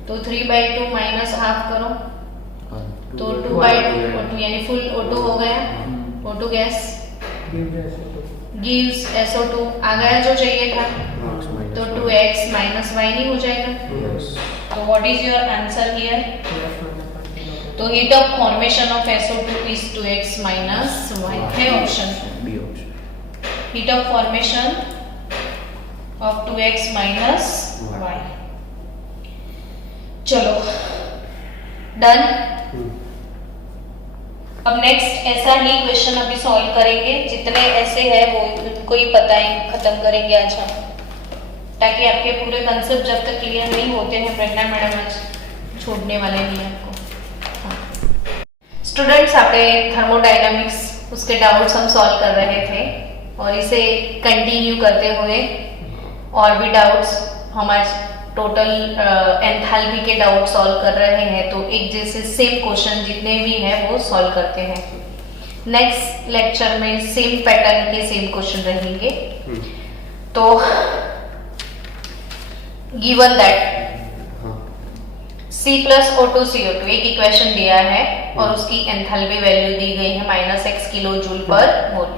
तो 3/2 माइनस हाफ करो तो 2/2 O2 यानी फुल O2 हो गया। O2 गैस गिव्स SO2 आ गया जो चाहिए था, तो 2X माइनस Y नहीं हो जाएगा। तो what is your answer here, तो heat of formation of SO2 is 2X minus Y है option, B option heat of formation of 2X minus Y। चलो डन। अब नेक्स्ट ऐसा ही क्वेश्चन अभी सॉल्व करेंगे, जितने ऐसे है वो उनको ही बताएं, खत्म करेंगे आज हम, ताकि आपके पूरे कंसेप्ट जब तक क्लियर नहीं होते हैं प्रज्ञा मैडम आज छोड़ने वाले नहीं आपको। स्टूडेंट्स आपने थर्मोडायनामिक्स उसके डाउट्स हम सॉल्व कर रहे थे, और इसे कंटिन्यू करते हुए और भी डाउट्स हम आज टोटल एंथैल्पी के डाउट सॉल्व कर रहे हैं। तो एक जैसे सेम क्वेश्चन जितने भी हैं वो सॉल्व करते हैं। नेक्स्ट लेक्चर में सेम पैटर्न के सेम क्वेश्चन रहेंगे। तो given that C plus O2 CO2 एक इक्वेशन दिया है और उसकी एंथैल्पी वैल्यू दी गई है -x किलो जूल पर मोल।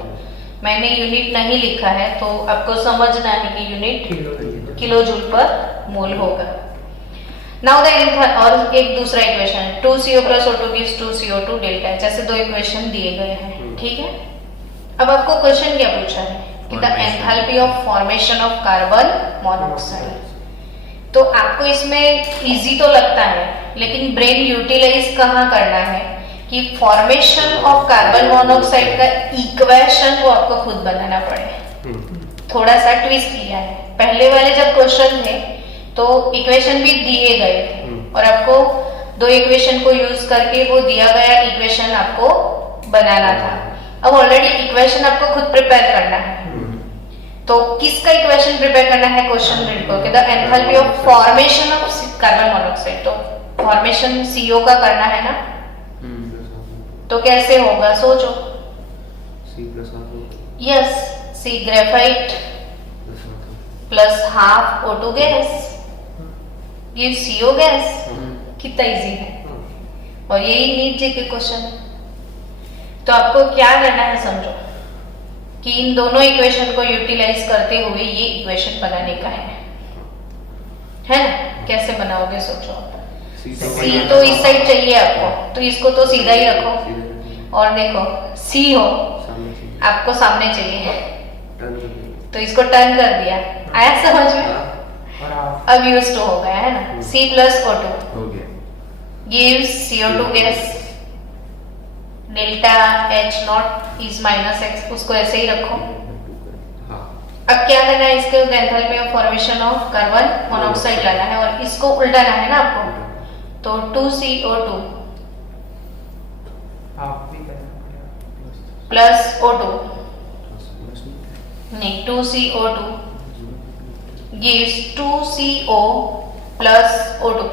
मैंने यूनिट नहीं लिखा है, तो आपको समझना है कि यूनिट किलो जूल पर मोल होगा। नाउ द और एक दूसरा equation 2CO plus O2 gives 2CO2 delta, जैसे दो इक्वेशन दिए गए हैं, ठीक है। अब आपको क्वेश्चन क्या पूछा है कि the enthalpy of formation of carbon monoxide. तो आपको इसमें इजी तो लगता है, लेकिन ब्रेन यूटिलाइज कहाँ करना है कि फॉर्मेशन ऑफ कार्बन मोनोऑक्साइड का इक्वेशन वो आपको खुद बनाना पड़े। थोड़ा सा ट्विस्ट किया है, पहले वाले जब क्वेश्चन थे तो इक्वेशन भी दिए गए थे और आपको दो इक्वेशन को यूज करके वो दिया गया इक्वेशन आपको बनाना था। अब ऑलरेडी इक्वेशन आपको खुद प्रिपेयर करना है, तो किसका इक्वेशन प्रिपेयर करना है, क्वेश्चन रीड करके the enthalpy of formation of carbon monoxide. तो फॉर्मेशन CO का करना है ना, तो कैसे होगा सोचो। Yes, C graphite plus half O2 gas give CO gas. कितना इजी है, और यही नीट जी के क्वेश्चन है। तो आपको क्या करना है समझो कि इन दोनों इक्वेशन को यूटिलाइज करते हुए ये इक्वेशन बनाने का है ना। कैसे बनाओगे सोचो। C तो इस साइड चाहिए आपको, तो इसको तो सीधा ही रखो, और देखो C हो आपको सामने चाहिए, तो इसको टर्न कर दिया। आया समझ में, अब यूज टू हो गया है ना। C plus O2 gives CO2 gas, delta H not is -x, उसको ऐसे ही रखो। अब क्या करना है, इसके enthalpy of formation of carbon monoxide लाना है और इसको उल्टाना है ना आपको। तो 2CO2 प्लस O2 नहीं 2CO2 gives 2CO plus O2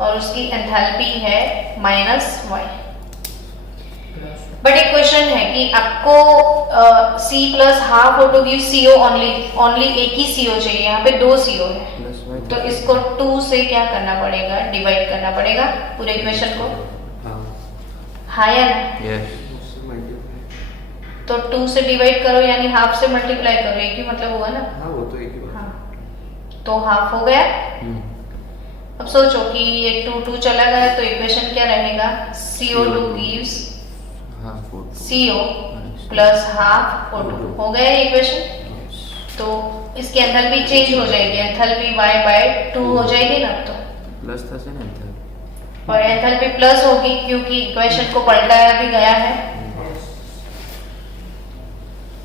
और उसकी एंथैल्पी है -y। बट एक क्वेश्चन है कि आपको C plus half O2 gives CO only एक ही CO चाहिए, यहाँ पे दो CO है, तो इसको 2 से क्या करना पड़ेगा, डिवाइड करना पड़ेगा पूरे इक्वेशन को। हाँ या ना? यस उससे मल्टीप्लाई। तो 2 से डिवाइड करो यानी हाफ से मल्टीप्लाई करो, एक ही मतलब हुआ ना। हाँ वो तो एक ही बात हाँ, तो हाफ हो गया। अब सोचो कि ये 2 2 चला गया तो इक्वेशन क्या रहेगा? CO2 gives हाँ four CO plus half O2 हो गया इक्वेशन। तो इसकी एंथैल्पी चेंज हो जाएगी, एंथैल्पी Y/2 हो जाएगी ना तो, प्लस था से ना था और एंथैल्पी प्लस होगी क्योंकि इक्वेशन को पलटाया भी गया है।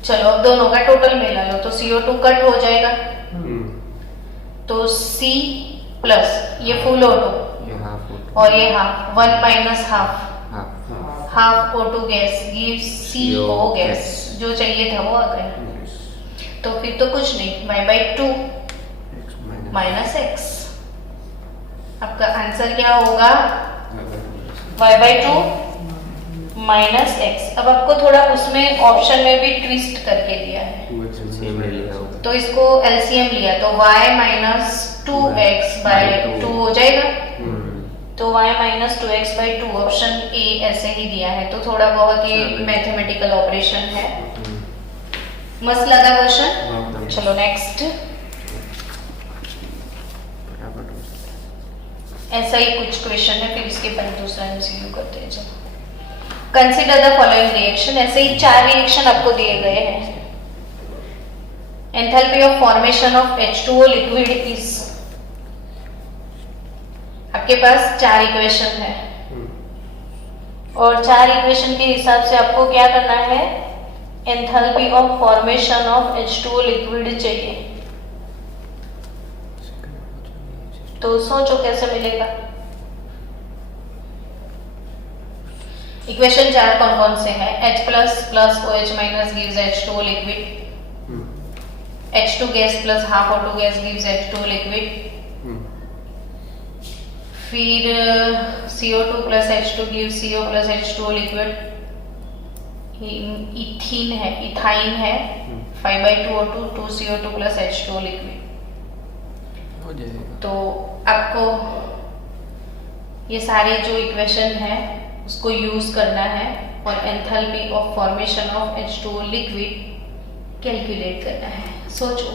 चलो अब दोनों का टोटल मिला लो तो CO2 कट हो जाएगा, तो C प्लस ये फुल O2 ये हाफ फोर और ये half, 1 minus half, half half O2 gas gives CO CO gas, जो चाहिए था वो आ गया। तो फिर तो कुछ नहीं, y/2 x minus minus x। आपका आंसर क्या होगा? y/2 minus x। अब आपको थोड़ा उसमें ऑप्शन में भी ट्विस्ट करके दिया है, सेम ले लिया होगा तो इसको LCM लिया तो y माइनस 2x/2 हो जाएगा। तो y minus 2x/2 option A ऐसे ही दिया है, तो थोड़ा बहुत ये मैथमेटिकल ऑपरेशन है। मस्त लगा क्वेश्चन? चलो नेक्स्ट। ऐसा ही कुछ क्वेश्चन है, फिर इसके बाद दूसरा MCQ करते हैं। चलो कंसीडर द फॉलोइंग रिएक्शन, ऐसे ही 4 रिएक्शन आपको दिए गए हैं। Enthalpy of formation of H2O liquid is, आपके पास 4 इक्वेशन है और 4 इक्वेशन के हिसाब से आपको क्या करना है? Enthalpy of formation of H2O liquid चाहिए। तो सोचो कैसे मिलेगा? इक्वेशन 4 कौन कौन से हैं? H plus plus OH minus gives H2O liquid, H2 gas plus half O2 gas gives H2O liquid, फिर CO2 plus H2 gives CO plus H2O liquid, ethene है, इथाइन है, 5/2O2 2CO2 plus H2O liquid. हो जाएगा तो आपको ये सारे जो इक्वेशन है उसको यूज करना है और enthalpy of formation of H2O liquid calculate करना है। सोचो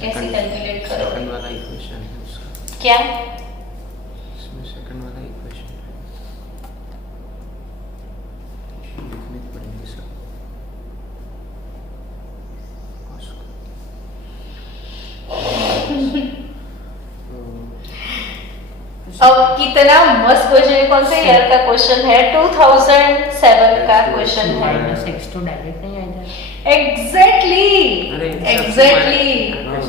कैसे कैलकुलेट करोगे? सेकंड वाला इक्वेशन है उसका, क्या? इसमें सेकंड वाला इक्वेशन लिखने पड़ेंगे सब अब कितना मस्त क्वेश्चन है, कौन से ईयर का क्वेश्चन है? 2007 का क्वेश्चन है। माइनस एक्स तो डायरेक्ट नहीं आएगा। एग्जैक्टली अरे,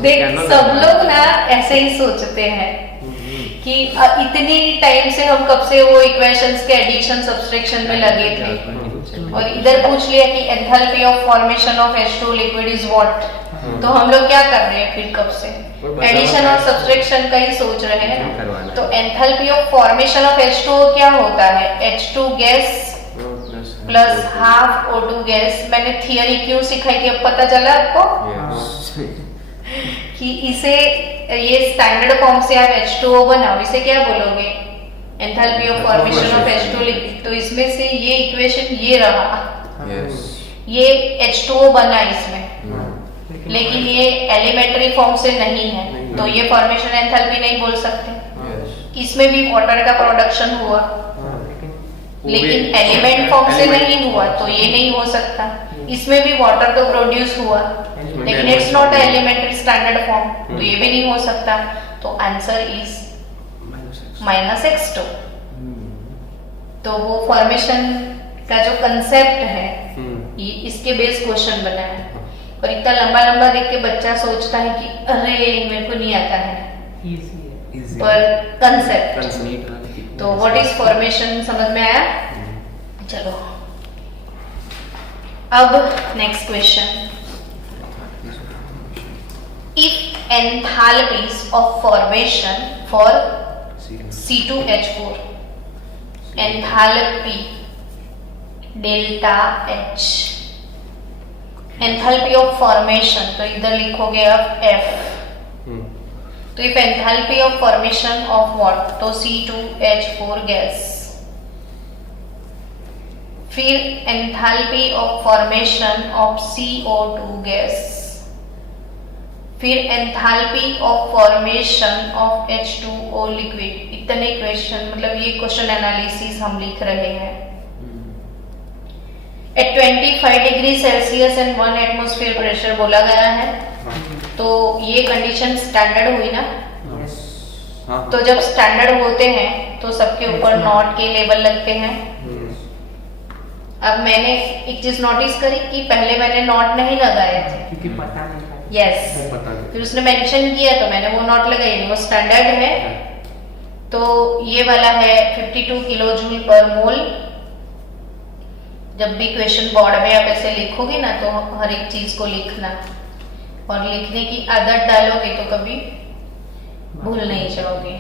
देख कैनल सब है। लोग ना ऐसे ही सोचते हैं कि इतनी टाइम से हम कब से वो इक्वेशंस के एडिशन सब्सट्रैक्शन में लगे थे और इधर पूछ लिया कि enthalpy of formation of H2O liquid is what. तो हम लोग क्या कर रहे हैं फिर कब से? एडिशन और सब्सट्रैक्शन का ही सोच रहे हैं। तो enthalpy of formation of H2O क्या होता है? H2 gas plus half O2 gas. मैंने थियरी क्यों सिखाई थी, अब पता चला आपको कि इसे ये स्टैंडर्ड फॉर्म से आप H2O बनाओ, इसे क्या बोलोगे? Enthalpy of formation of H2O liquid. तो इसमें से ये इक्वेशन ये रहा, ये H2O बना इसमें, लेकिन ये एलिमेंट्री फॉर्म से नहीं है, तो ये फॉर्मेशन एंथैल्पी नहीं बोल सकते। इसमें भी वाटर का प्रोडक्शन हुआ लेकिन एलिमेंट फॉर्म से नहीं हुआ, तो ये नहीं हो सकता। इसमें भी वाटर तो प्रोड्यूस हुआ लेकिन it's not elementary standard form, तो ये भी नहीं हो सकता। तो आंसर इज -x2। तो वो फॉर्मेशन का जो कंसेप्ट है ये इसके बेस क्वेश्चन बना है। और इतना लंबा लंबा देख के बच्चा सोचता है कि अरे मेरे को नहीं आता है, इजी है। पर कंसेप्ट। तो व्हाट इज फॉर्मेशन समझ में आया? चलो अब next question. If enthalpies of formation for C2H4, enthalpy delta H, enthalpy of formation तो इधर लिखोगे आप F। तो if enthalpy of formation of what? तो C2H4 गैस फिर enthalpy of formation of CO2 gas, फिर enthalpy of formation of H2O liquid. इतने क्वेश्चन, मतलब ये क्वेश्चन एनालिसिस हम लिख रहे हैं। At 25 degree Celsius and 1 atmosphere pressure बोला गया है, तो ये कंडीशन स्टैंडर्ड हुई ना। यस। हाँ तो जब स्टैंडर्ड होते हैं तो सबके ऊपर नॉट के लेबल लगते हैं। अब मैंने एक चीज नोटिस करी कि पहले मैंने नॉट नहीं लगाए थे। क्योंकि पता नहीं था। यस, पता नहीं। फिर उसने मेंशन किया तो मैंने वो नॉट लगाई, वो स्टैंडर्ड है। तो ये वाला है 52 किलो जूल पर मोल। जब भी क्वेश्चन बोर्ड में आप ऐसे लिखोगे ना तो हर एक चीज को लिखना, और लिखने की आदत डालोगे तो कभी भूल नहीं जाओगे।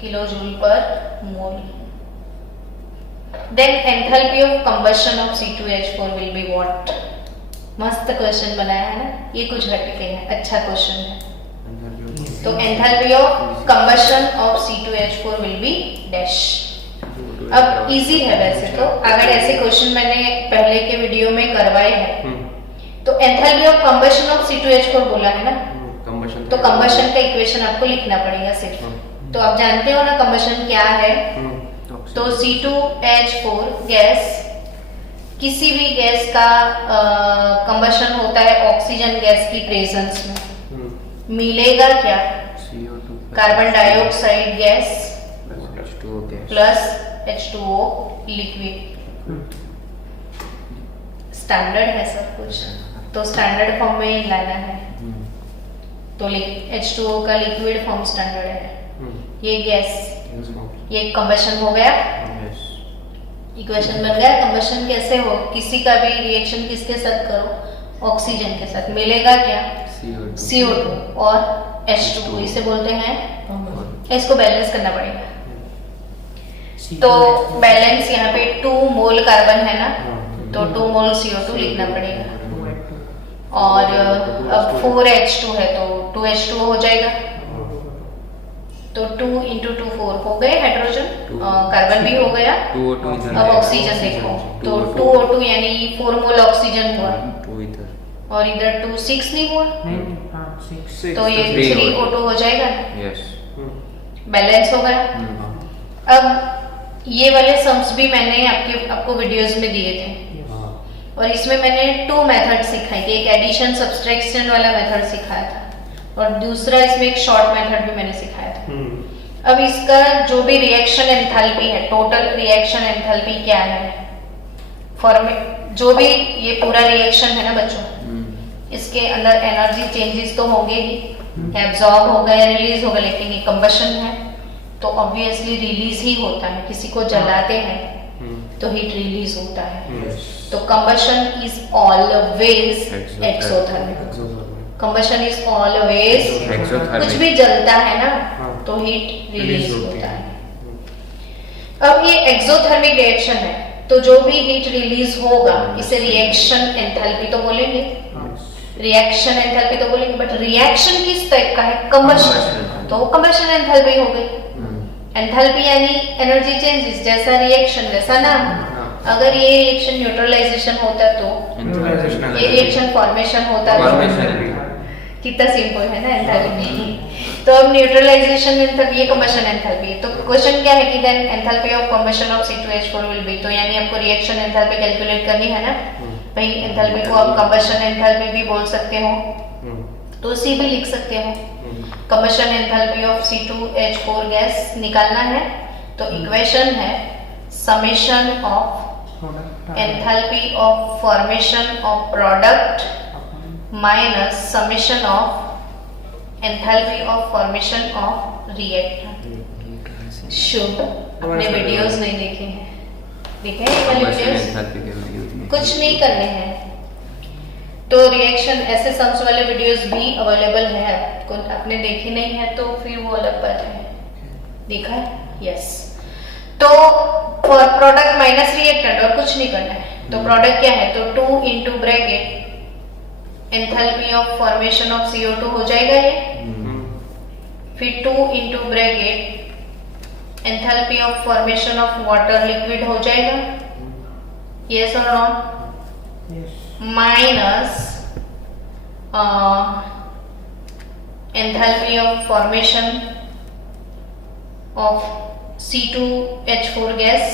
Kilo joule per mole. Then enthalpy of combustion of C2H4 will be what. मस्त क्वेश्चन बनाया है ना, ये कुछ हटके है, अच्छा क्वेश्चन है। तो enthalpy of combustion of C2H4 will B dash. अब इजी है वैसे तो, अगर ऐसे क्वेश्चन मैंने पहले के वीडियो में करवाए हैं तो enthalpy of combustion of C2H4 बोला है ना, कंबशन तो कंबशन का इक्वेशन आपको लिखना पड़ेगा सिर्फ। तो आप जानते हो ना कंबशन क्या है। तो C2H4 गैस, किसी भी गैस का कंबशन होता है ऑक्सीजन गैस की प्रेजेंस में। मिलेगा क्या? CO2 carbon dioxide gas H2O gas plus H2O liquid. Standard है सब कुछ, तो स्टैंडर्ड फॉर्म में ही लाना है। तो H2O का लिक्विड फॉर्म स्टैंडर्ड है। ये गैस, ये कंबशन हो गया, इक्वेशन बन गया। कंबशन कैसे हो? किसी का भी रिएक्शन किसके साथ करो, ऑक्सीजन के साथ, मिलेगा क्या? CO2 और H2O, इसे बोलते हैं। इसको बैलेंस करना पड़ेगा। तो बैलेंस यहाँ पे 2 मोल कार्बन है ना, तो 2 मोल CO2 लिखना पड़ेगा। और अब 4H2 है तो 2H2O हो जाएगा। तो 2 × 2 4 हो गए हाइड्रोजन, कार्बन भी हो गया। 2O2 इधर अब ऑक्सीजन देखो, तो 2O2 यानी 4 मोल ऑक्सीजन हुआ, 2 इधर, और इधर 2 6 नहीं हुआ, नहीं, हाँ, 6। तो ये 3 3O2 हो जाएगा, यस। बैलेंस हो गया। अब ये वाले सम्स भी मैंने आपको वीडियोस में दिए थे, और इसमें मैंने 2 मेथड सिखाई थी। एक एडिशन सब्सट्रैक्शन वाला मेथड सिखाया था, और दूसरा इसमें एक शॉर्ट मेथड भी मैंने सिखाया था। अब इसका जो भी रिएक्शन एंथैल्पी है, टोटल रिएक्शन एंथैल्पी क्या है, जो भी ये पूरा रिएक्शन है ना बच्चों, इसके अंदर एनर्जी चेंजेस तो होंगे ही, एब्जॉर्ब होगा या रिलीज होगा, लेकिन ये कंबशन है तो ऑब्वियसली रिलीज ही होता है। किसी को जलाते हैं तो हीट रिलीज होता है। तो combustion is always exothermic. Combustion is always, कुछ भी जलता है ना तो हीट रिलीज होता है। अब ये एक्सोथर्मिक रिएक्शन है, तो जो भी हीट रिलीज होगा इसे रिएक्शन एंथैल्पी तो बोलेंगे, रिएक्शन एंथैल्पी तो बोलेंगे, बट रिएक्शन किस टाइप का है? कंबशन, तो कंबशन एंथैल्पी हो गई। एंथैल्पी यानी एनर्जी चेंजेस, जैसा रिएक्शन वैसा नाम। अगर ये रिएक्शन न्यूट्रलाइजेशन होता तो ये रिएक्शन फॉर्मेशन होता तो कितना सिंपल है ना एंथैल्पी। तो अब न्यूट्रलाइजेशन एंथैल्पी, ये कंबशन एंथैल्पी। तो क्वेश्चन क्या है कि then enthalpy of combustion of C2H4 will be, तो यानी आपको रिएक्शन एंथैल्पी कैलकुलेट करनी है ना भाई। एंथैल्पी को आप कंबशन एंथैल्पी भी बोल सकते हो, तो C भी लिख सकते हो। Combustion enthalpy of C2H4 gas निकालना है, तो इक्वेशन है summation of enthalpy of formation of product minus summation of enthalpy of formation of reactant. Shubh, अपने वीडियोस नहीं देखे हैं? देखे हैं ये वाले वीडियोस? कुछ नहीं करने हैं। तो रिएक्शन ऐसे सम्स वाले वीडियोस भी अवेलेबल है, आपको आपने देखी नहीं है तो फिर वो अलग बात है। देखा है? यस। तो फॉर प्रोडक्ट माइनस रिएक्टेंट, और कुछ नहीं करना है। तो प्रोडक्ट क्या है? तो 2 × bracket enthalpy of formation of CO2 हो जाएगा ये, फिर 2 × bracket enthalpy of formation of water liquid हो जाएगा, Yes or not? Yes. Minus enthalpy of formation of C2H4 gas,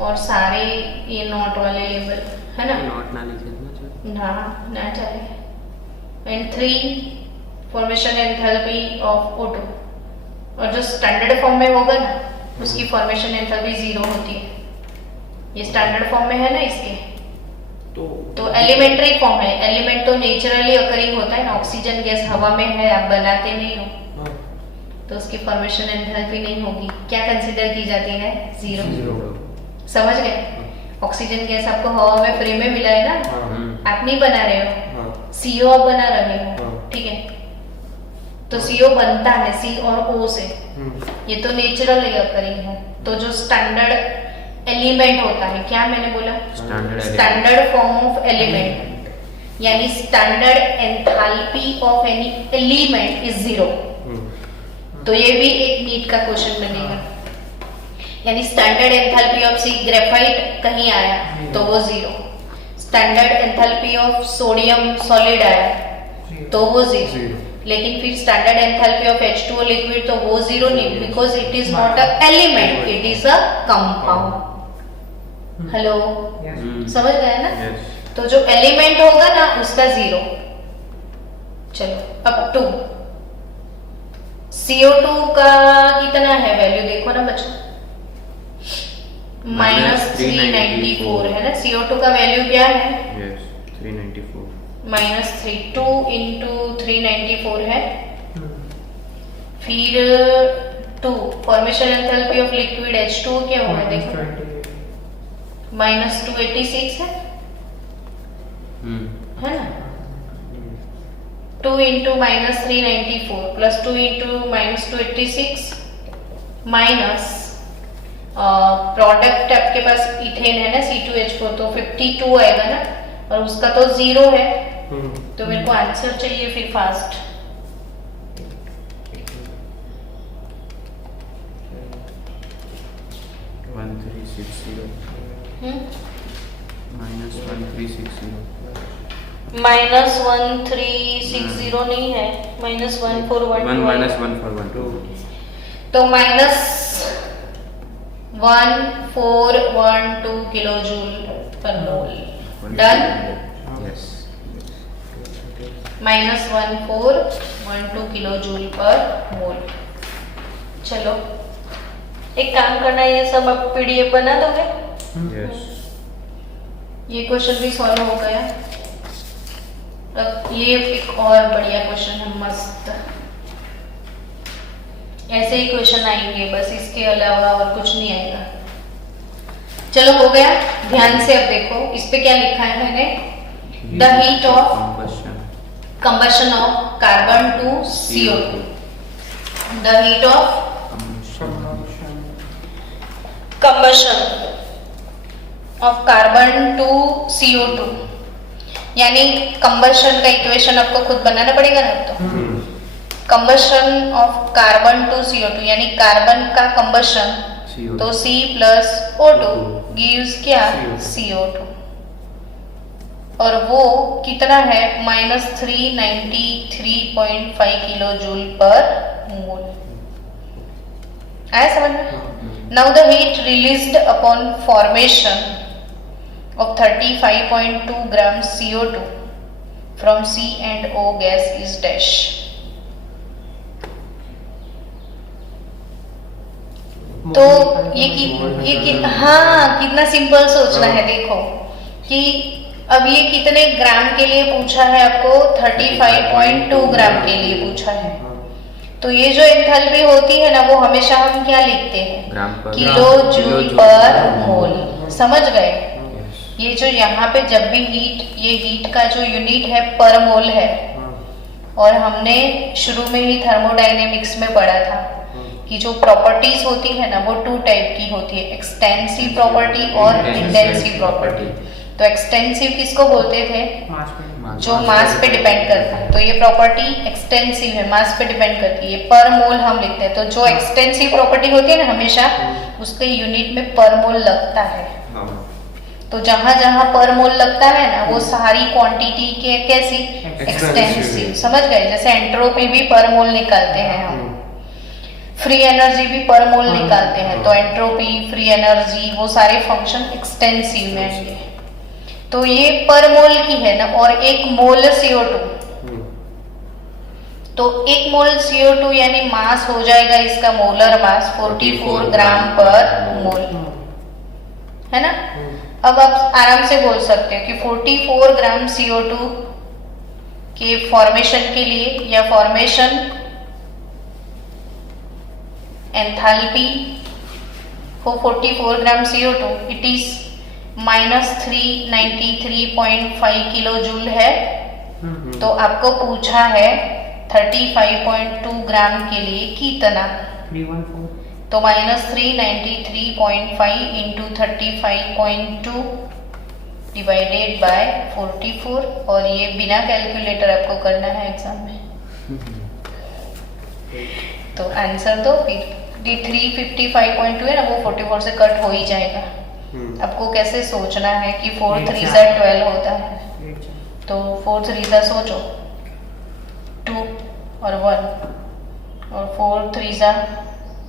और सारे ये नॉट वाले लेबल है ना, नॉट ना लिखे ना ना ना चले। And 3 formation enthalpy of O2, और जो स्टैंडर्ड फॉर्म में होगा ना उसकी फॉर्मेशन एंथैल्पी 0 होती है। ये स्टैंडर्ड फॉर्म में है ना इसके, तो एलिमेंट्री फॉर्म है। एलिमेंट तो नेचुरली अकरिंग होता है ना, ऑक्सीजन गैस हवा में है, आप बनाते नहीं हो, तो उसकी फॉर्मेशन एंथैल्पी नहीं होगी। क्या कंसीडर की जाती है? 0। समझ गए? ऑक्सीजन गैस आपको हवा में फ्री में मिला है ना, आप नहीं बना रहे हो, CO आप बना रहे हो, ठीक है? तो CO बनता है C और O से, ये तो नेचुरली अकरिंग है। तो जो स्टैंडर्ड एलिमेंट होता है, क्या मैंने बोला? स्टैंडर्ड फॉर्म ऑफ एलिमेंट, यानी standard enthalpy of any element is 0। तो ये भी एक नीट का क्वेश्चन बनेगा, यानी standard enthalpy of C graphite कहीं आया तो वो 0, standard enthalpy of sodium solid आया तो वो 0, लेकिन फिर standard enthalpy of H2O liquid तो वो 0 नहीं, because it is not a element, it is a compound. Hello, समझ गए ना? तो जो एलिमेंट होगा ना उसका 0। चलो अब 2, CO2 का कितना है वैल्यू देखो ना बच्चों, -394 है ना। CO2 का वैल्यू क्या है? 394 -3, 2 into 394 है। फिर 2 formation enthalpy of liquid H2O क्या होगा देखो, -286 है ना। 2 into -394 plus 2 into -286 minus product आपके पास इथेन है ना C2H4, तो 52 आएगा ना, और उसका तो 0 है, तो मेरे को आंसर चाहिए फिर फास्ट। -1360 नहीं है, -1412 तो -1412 किलो जूल पर मोल। डन? -1412 किलो जूल पर मोल। चलो एक काम करना, ये सब आप PDF बना दोगे? ये क्वेश्चन भी सॉल्व हो गया। अब ये एक और बढ़िया क्वेश्चन है, मस्त। ऐसे ही क्वेश्चन आएंगे बस, इसके अलावा और कुछ नहीं आएगा। चलो हो गया, ध्यान से अब देखो इस पे क्या लिखा है मैंने। The heat of combustion of carbon to CO2, the heat of combustion of carbon to CO2, यानी कंबशन का इक्वेशन आपको खुद बनाना पड़ेगा ना। तो combustion of carbon to CO2 यानी कार्बन का कंबशन, तो C प्लस O2 गिव्स क्या? CO2, और वो कितना है? -393.5 किलो जूल पर मोल। आया समझ में? Now the heat released upon formation of 35.2 grams CO2 from C and O gas is dash। तो हाँ, कितना सिंपल सोचना है देखो कि अब ये कितने ग्राम के लिए पूछा है आपको? 35.2 ग्राम के लिए पूछा है। तो ये जो एंथैल्पी होती है ना, वो हमेशा हम क्या लिखते हैं? किलो जूल पर मोल। समझ गए? ये जो यहाँ पे जब भी हीट, ये हीट का जो यूनिट है पर मोल है, और हमने शुरू में ही थर्मोडायनेमिक्स में पढ़ा था कि जो प्रॉपर्टीज होती है ना वो 2 टाइप की होती है, एक्सटेंसिव प्रॉपर्टी और इंटेंसिव प्रॉपर्टी। तो एक्सटेंसिव किसको बोलते थे? जो मास पे डिपेंड करता है। तो ये प्रॉपर्टी एक्सटेंसिव है, मास पे डिपेंड करती है। पर मोल हम लिखते हैं, तो जो एक्सटेंसिव प्रॉपर्टी होती है ना हमेशा उसके यूनिट में पर मोल लगता है। तो जहां जहां पर मोल लगता है ना वो सारी क्वांटिटी के कैसी एक्सटेंसिव, समझ गए? जैसे एंट्रोपी भी पर मोल निकालते हैं हम, फ्री एनर्जी भी पर मोल निकालते हैं, तो एंट्रोपी, फ्री एनर्जी, वो सारे फंक्शन एक्सटेंसिव में आएंगे। तो ये पर मोल की है ना, और एक मोल CO2, तो एक मोल CO2 यानी मास हो जाएगा इसका मोलर मास 44 ग्राम पर मोल, है ना? अब आप आराम से बोल सकते हो कि 44 ग्राम CO2 के फॉर्मेशन के लिए या formation enthalpy for 44 gram CO2 it is -393.5 kilo joule है। तो आपको पूछा है 35.2 ग्राम के लिए कितना, 314 तो -393.5 इंटू 35.2 डिवाइडेड बाय 44, और ये बिना कैलकुलेटर आपको करना है एग्जाम में। तो आंसर दो फिर, डी 355.2 है ना, वो 44 से कट हो ही जाएगा। आपको कैसे सोचना है कि 4 3 से 12 होता है, तो 4 3 से सोचो 2 और 1, और 4 3 से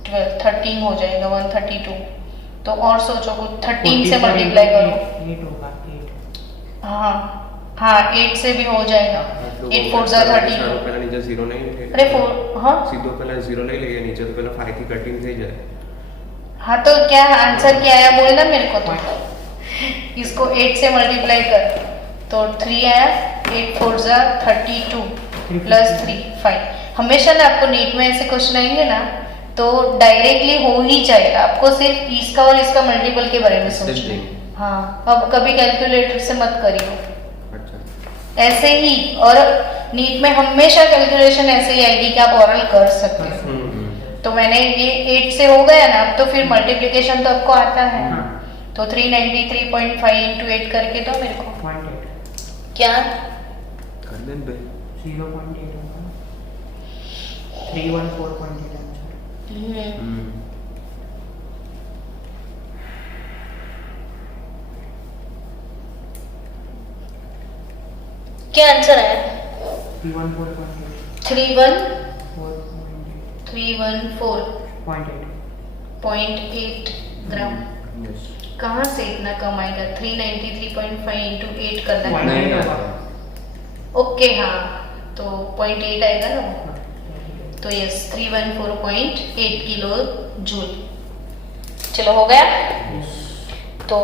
12 13 हो जाएगा 132। तो और सोचो कुछ 13 से मल्टीप्लाई करो, 8 होगा 8। हाँ हाँ 8 से भी हो जाएगा, 8 4 से 32। पहले नीचे 0 नहीं लेके, अरे 4, हाँ सीधो पहले 0 नहीं लेके नीचे, तो पहले 5 की कटिंग से ही जाए। हाँ, तो क्या आंसर क्या आया बोलना मेरे को, तो इसको 8 से मल्टीप्लाई कर, तो 3 आया, 8 4 से 32 प्लस 3 5। हमेशा ना आपको नीट में ऐसे क्वेश्चन आएंगे ना, तो डायरेक्टली हो ही जाएगा, आपको सिर्फ इसका और इसका मल्टीपल के बारे में सोचना है। हाँ, अब कभी कैलकुलेटर से मत करियो, अच्छा ऐसे ही। और नीट में हमेशा कैलकुलेशन ऐसे ही आएगी कि आप ओरल कर सकते हो। तो मैंने ये 8 से हो गया ना, अब तो फिर मल्टीप्लिकेशन तो आपको आता है, तो 393.5 इंटू 8 करके दो मेरे को। 0.8 क्या कर दें बे 0.8 होगा, 314.8 आंसर। क्या आंसर है? 314.8 314.8 ग्राम। कहाँ से इतना कम आएगा? 393.5 इंटू 8 करना है। नहीं आता। ओके हाँ, तो 0.8 आएगा ना, तो यस 314.8 किलो जूल। चलो हो गया। तो